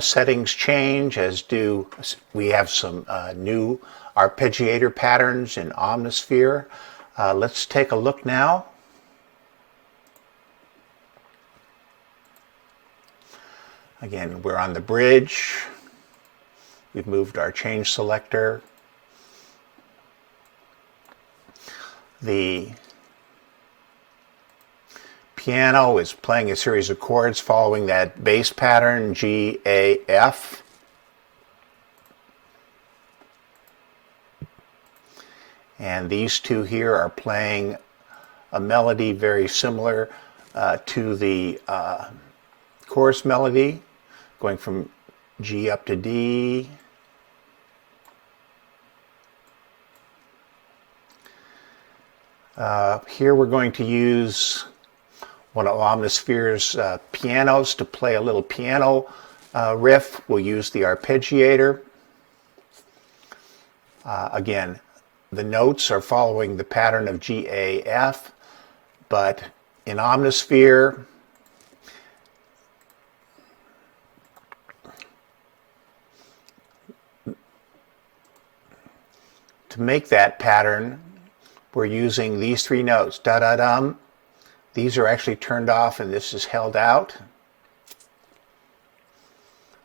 settings change, as do we have some new arpeggiator patterns in Omnisphere. Let's take a look now. Again, we're on the bridge. We've moved our change selector. The piano is playing a series of chords following that bass pattern, G, A, F. And these two here are playing a melody very similar to the chorus melody, going from G up to D. Here we're going to use one of Omnisphere's pianos to play a little piano riff. We'll use the arpeggiator. Again, the notes are following the pattern of G, A, F, but in Omnisphere, to make that pattern, we're using these three notes, da-da-dum. These are actually turned off and this is held out.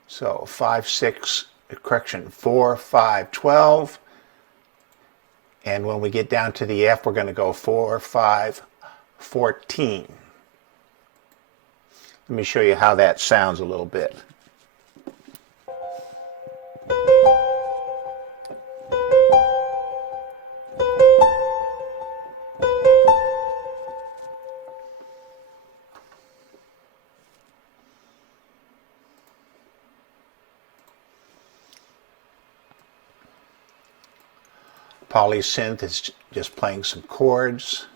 So 5, 6, correction, 4, 5, 12. And when we get down to the F, we're going to go 4, 5, 14. Let me show you how that sounds a little bit. Poly synth is just playing some chords.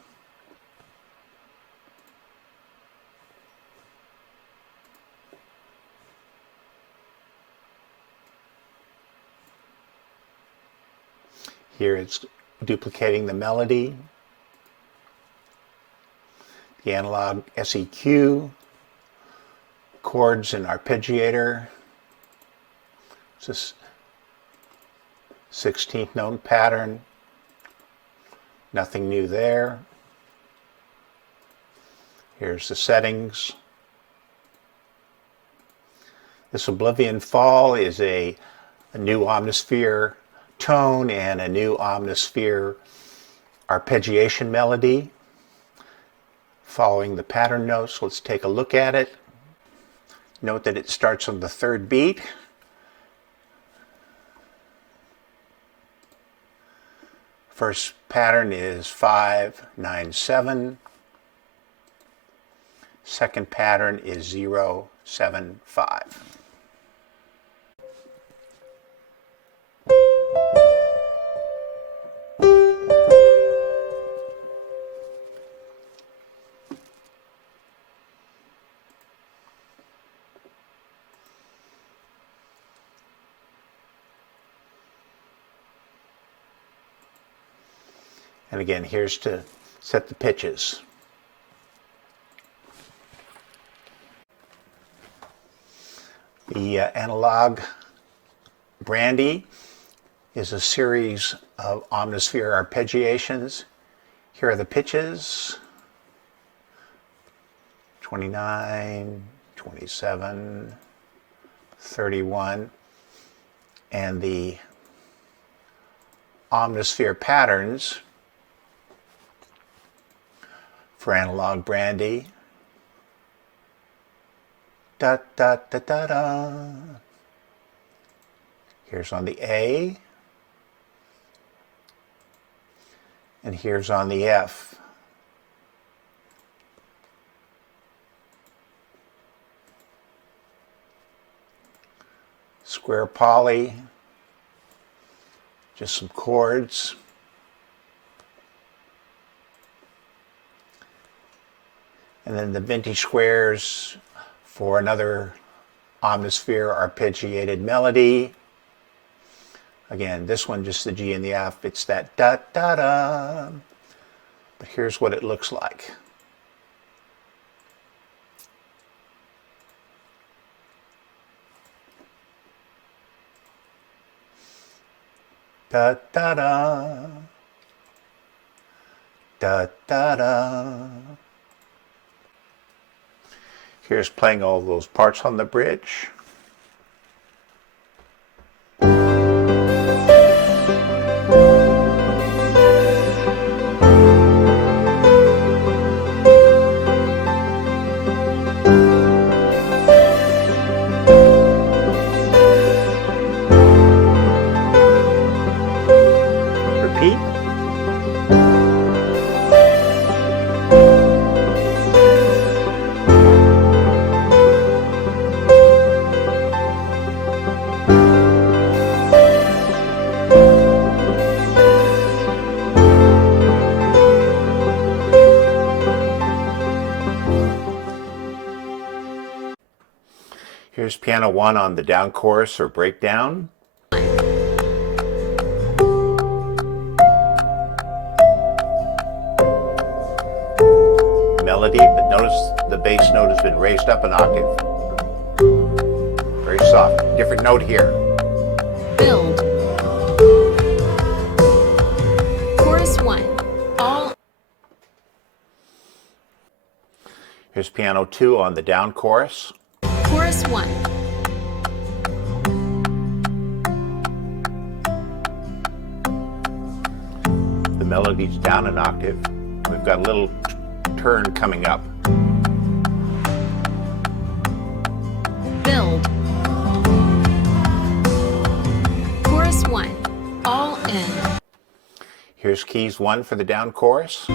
Here it's duplicating the melody. The analog SEQ, chords and arpeggiator. It's this 16th note pattern. Nothing new there. Here's the settings. This Oblivion Fall is a new Omnisphere tone and a new Omnisphere arpeggiation melody following the pattern notes. Let's take a look at it. Note that it starts on the third beat. First pattern is 5-9-7. Second pattern is 0-7-5. And again, here's to set the pitches. The analog brandy is a series of Omnisphere arpeggiations. Here are the pitches: 29, 27, 31, and the Omnisphere patterns for analog brandy. Da da da da da. Here's on the A, and here's on the F. Square poly, just some chords. And then the vintage squares for another Omnisphere arpeggiated melody. Again, this one just the G and the F. It's that da da da. But here's what it looks like. Da da da. Da da da. Here's playing all those parts on the bridge. Repeat. Here's piano 1 on the down chorus or breakdown. Melody, but notice the bass note has been raised up an octave. Very soft. Different note here. Build. Chorus 1. All. Here's piano 2 on the down chorus. Chorus 1. The melody's down an octave. We've got a little turn coming up. Build. Chorus 1. All in. Here's keys 1 for the down chorus.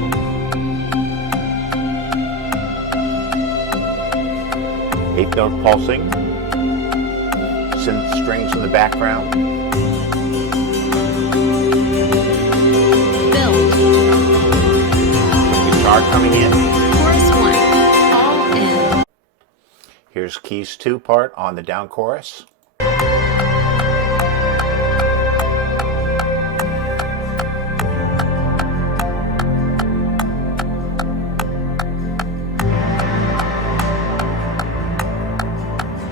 Eighth note pulsing. Synth strings in the background. part coming in. Chorus 1, all in. Here's keys 2 part on the down chorus.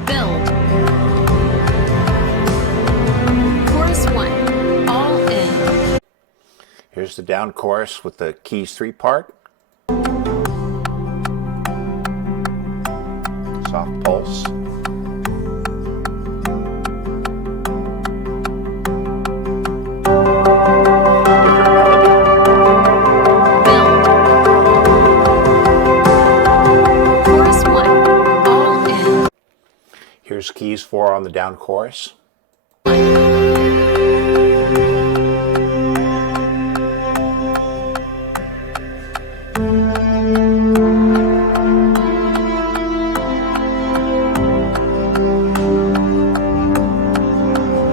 Build. Chorus 1, all in. Here's the down chorus with the keys 3 part. Soft pulse. Different melody. Build. Chorus 1, all in. Here's keys 4 on the down chorus.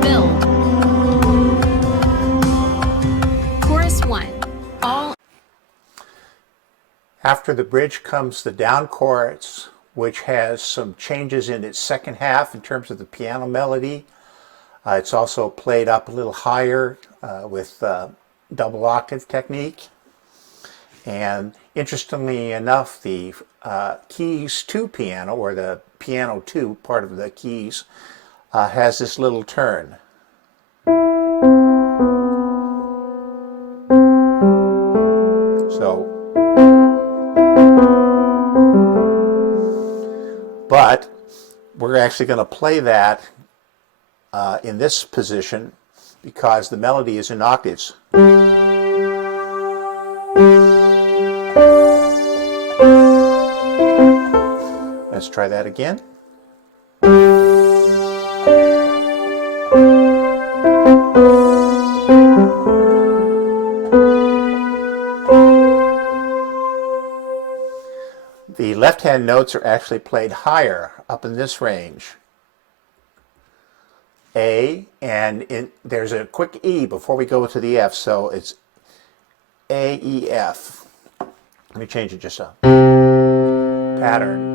Build. Chorus 1, all. After the bridge comes the down chorus, which has some changes in its second half in terms of the piano melody. It's also played up a little higher with double octave technique. And interestingly enough, the keys 2 piano, or the piano 2 part of the keys, has this little turn. So, but we're actually going to play that in this position because the melody is in octaves. Let's try that again. The left-hand notes are actually played higher, up in this range. A, and there's a quick E before we go to the F, so it's A, E, F. Let me change it just a pattern.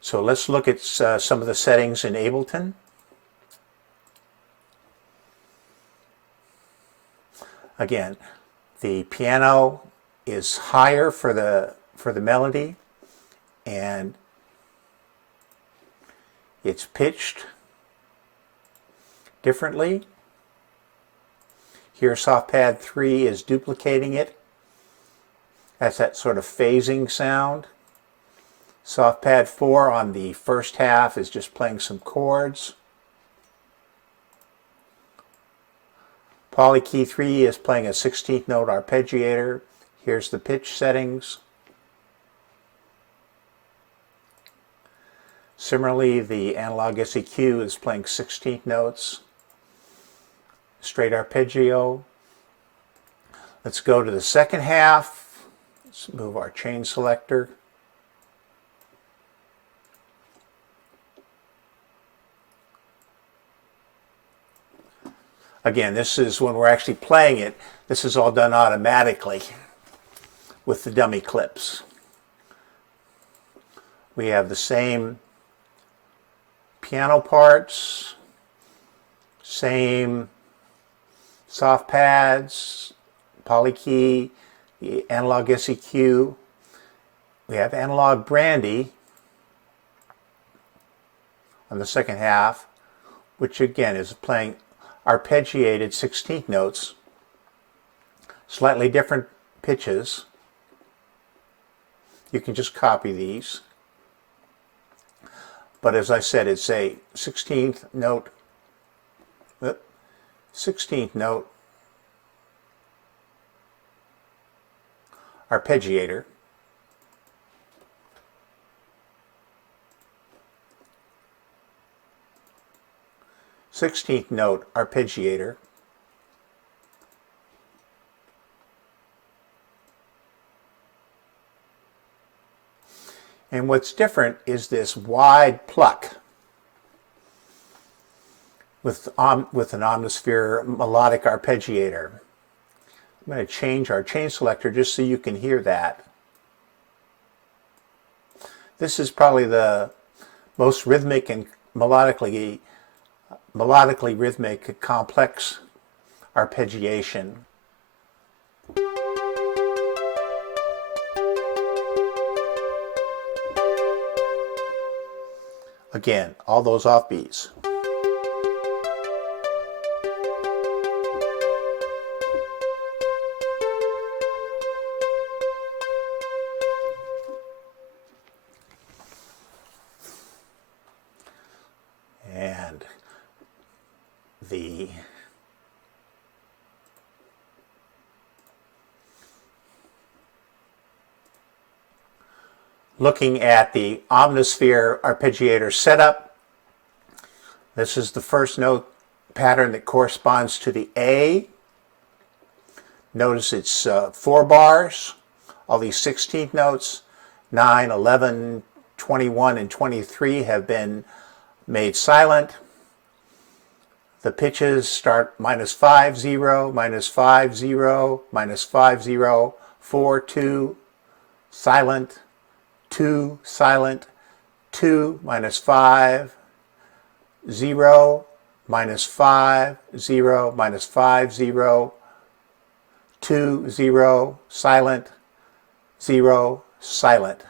So let's look at some of the settings in Ableton. Again, the piano is higher for the melody, and it's pitched differently. Here, soft pad 3 is duplicating it. That's that sort of phasing sound. Soft pad 4 on the first half is just playing some chords. Poly key 3 is playing a 16th note arpeggiator. Here's the pitch settings. Similarly, the analog SEQ is playing 16th notes. Straight arpeggio. Let's go to the second half. Let's move our chain selector. Again, this is when we're actually playing it. This is all done automatically with the dummy clips. We have the same piano parts, same soft pads, poly key, the analog SEQ. We have analog brandy on the second half, which again is playing arpeggiated 16th notes, slightly different pitches. You can just copy these. But as I said, it's a 16th note arpeggiator. Sixteenth note arpeggiator. And what's different is this wide pluck with an Omnisphere melodic arpeggiator. I'm going to change our chain selector just so you can hear that. This is probably the most rhythmic and melodically rhythmic complex arpeggiation. Again, all those offbeats. And the looking at the Omnisphere arpeggiator setup, this is the first note pattern that corresponds to the A. Notice it's 4 bars, all these 16th notes, 9, 11, 21, and 23 have been made silent. The pitches start -5, 0, -5, 0, -5, 0, 4, 2, silent, 2, silent, 2, -5, 0, -5, 0, -5, 0, 2, 0, silent, 0, silent,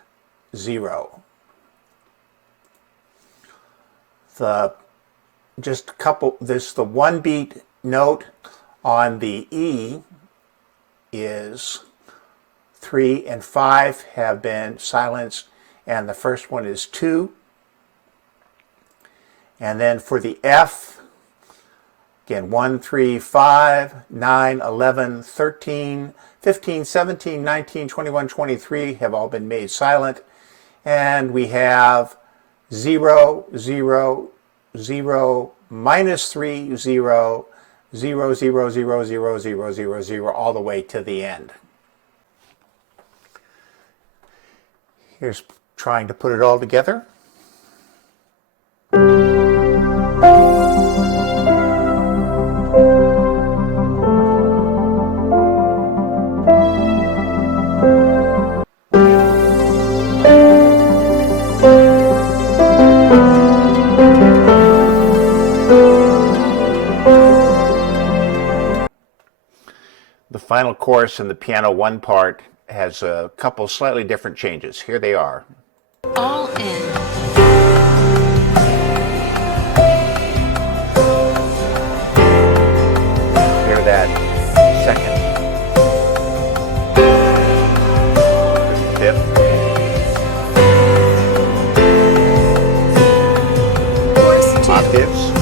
0. Just a couple, the 1 beat note on the E is 3 and 5 have been silenced, and the first one is 2. And then for the F, again, 1, 3, 5, 9, 11, 13, 15, 17, 19, 21, 23 have all been made silent. And we have 0, 0, 0, -3, 0, 0, 0, 0, 0, 0, 0, 0, all the way to the end. Here's trying to put it all together. The final chorus in the piano 1 part has a couple slightly different changes. Here they are. All in. Hear that second, fifth, Chorus 2. octaves.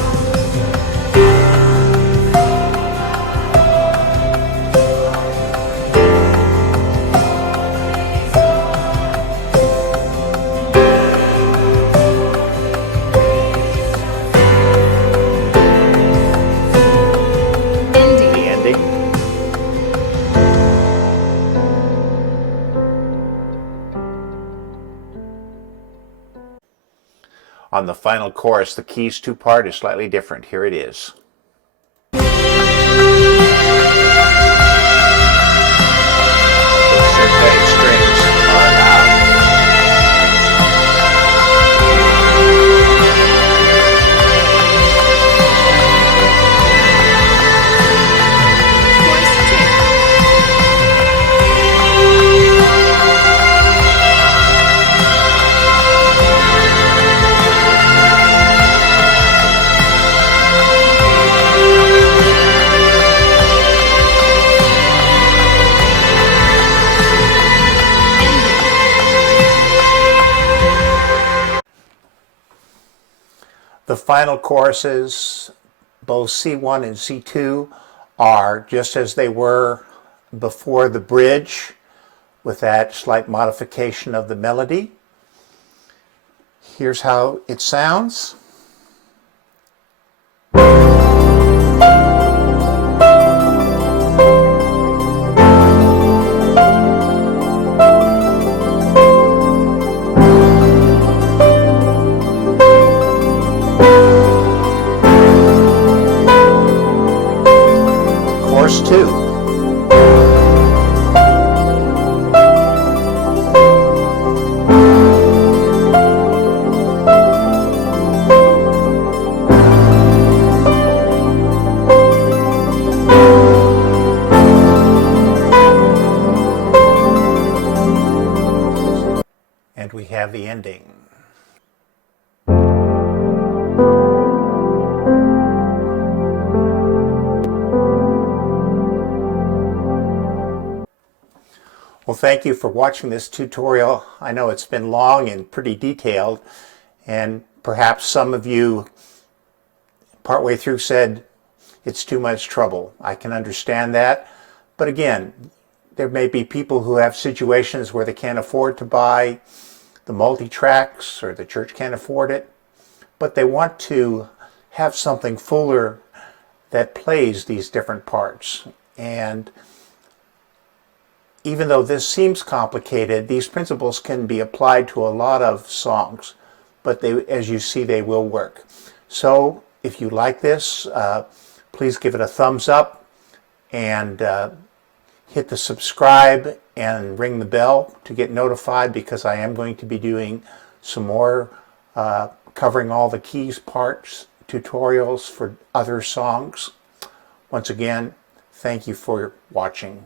On the final chorus, the keys 2 part is slightly different. Here it is. Those synthetic strings are loud. Chorus 2. The final choruses, both C1 and C2, are just as they were before the bridge, with that slight modification of the melody. Here's how it sounds. have the ending. Well, thank you for watching this tutorial. I know it's been long and pretty detailed, and perhaps some of you partway through said it's too much trouble. I can understand that, but again, there may be people who have situations where they can't afford to buy the multi-tracks, or the church can't afford it, but they want to have something fuller that plays these different parts. And even though this seems complicated, these principles can be applied to a lot of songs, but they, as you see, they will work. So if you like this, please give it a thumbs up, and hit the subscribe and ring the bell to get notified, because I am going to be doing some more covering all the keys parts tutorials for other songs. Once again, thank you for watching.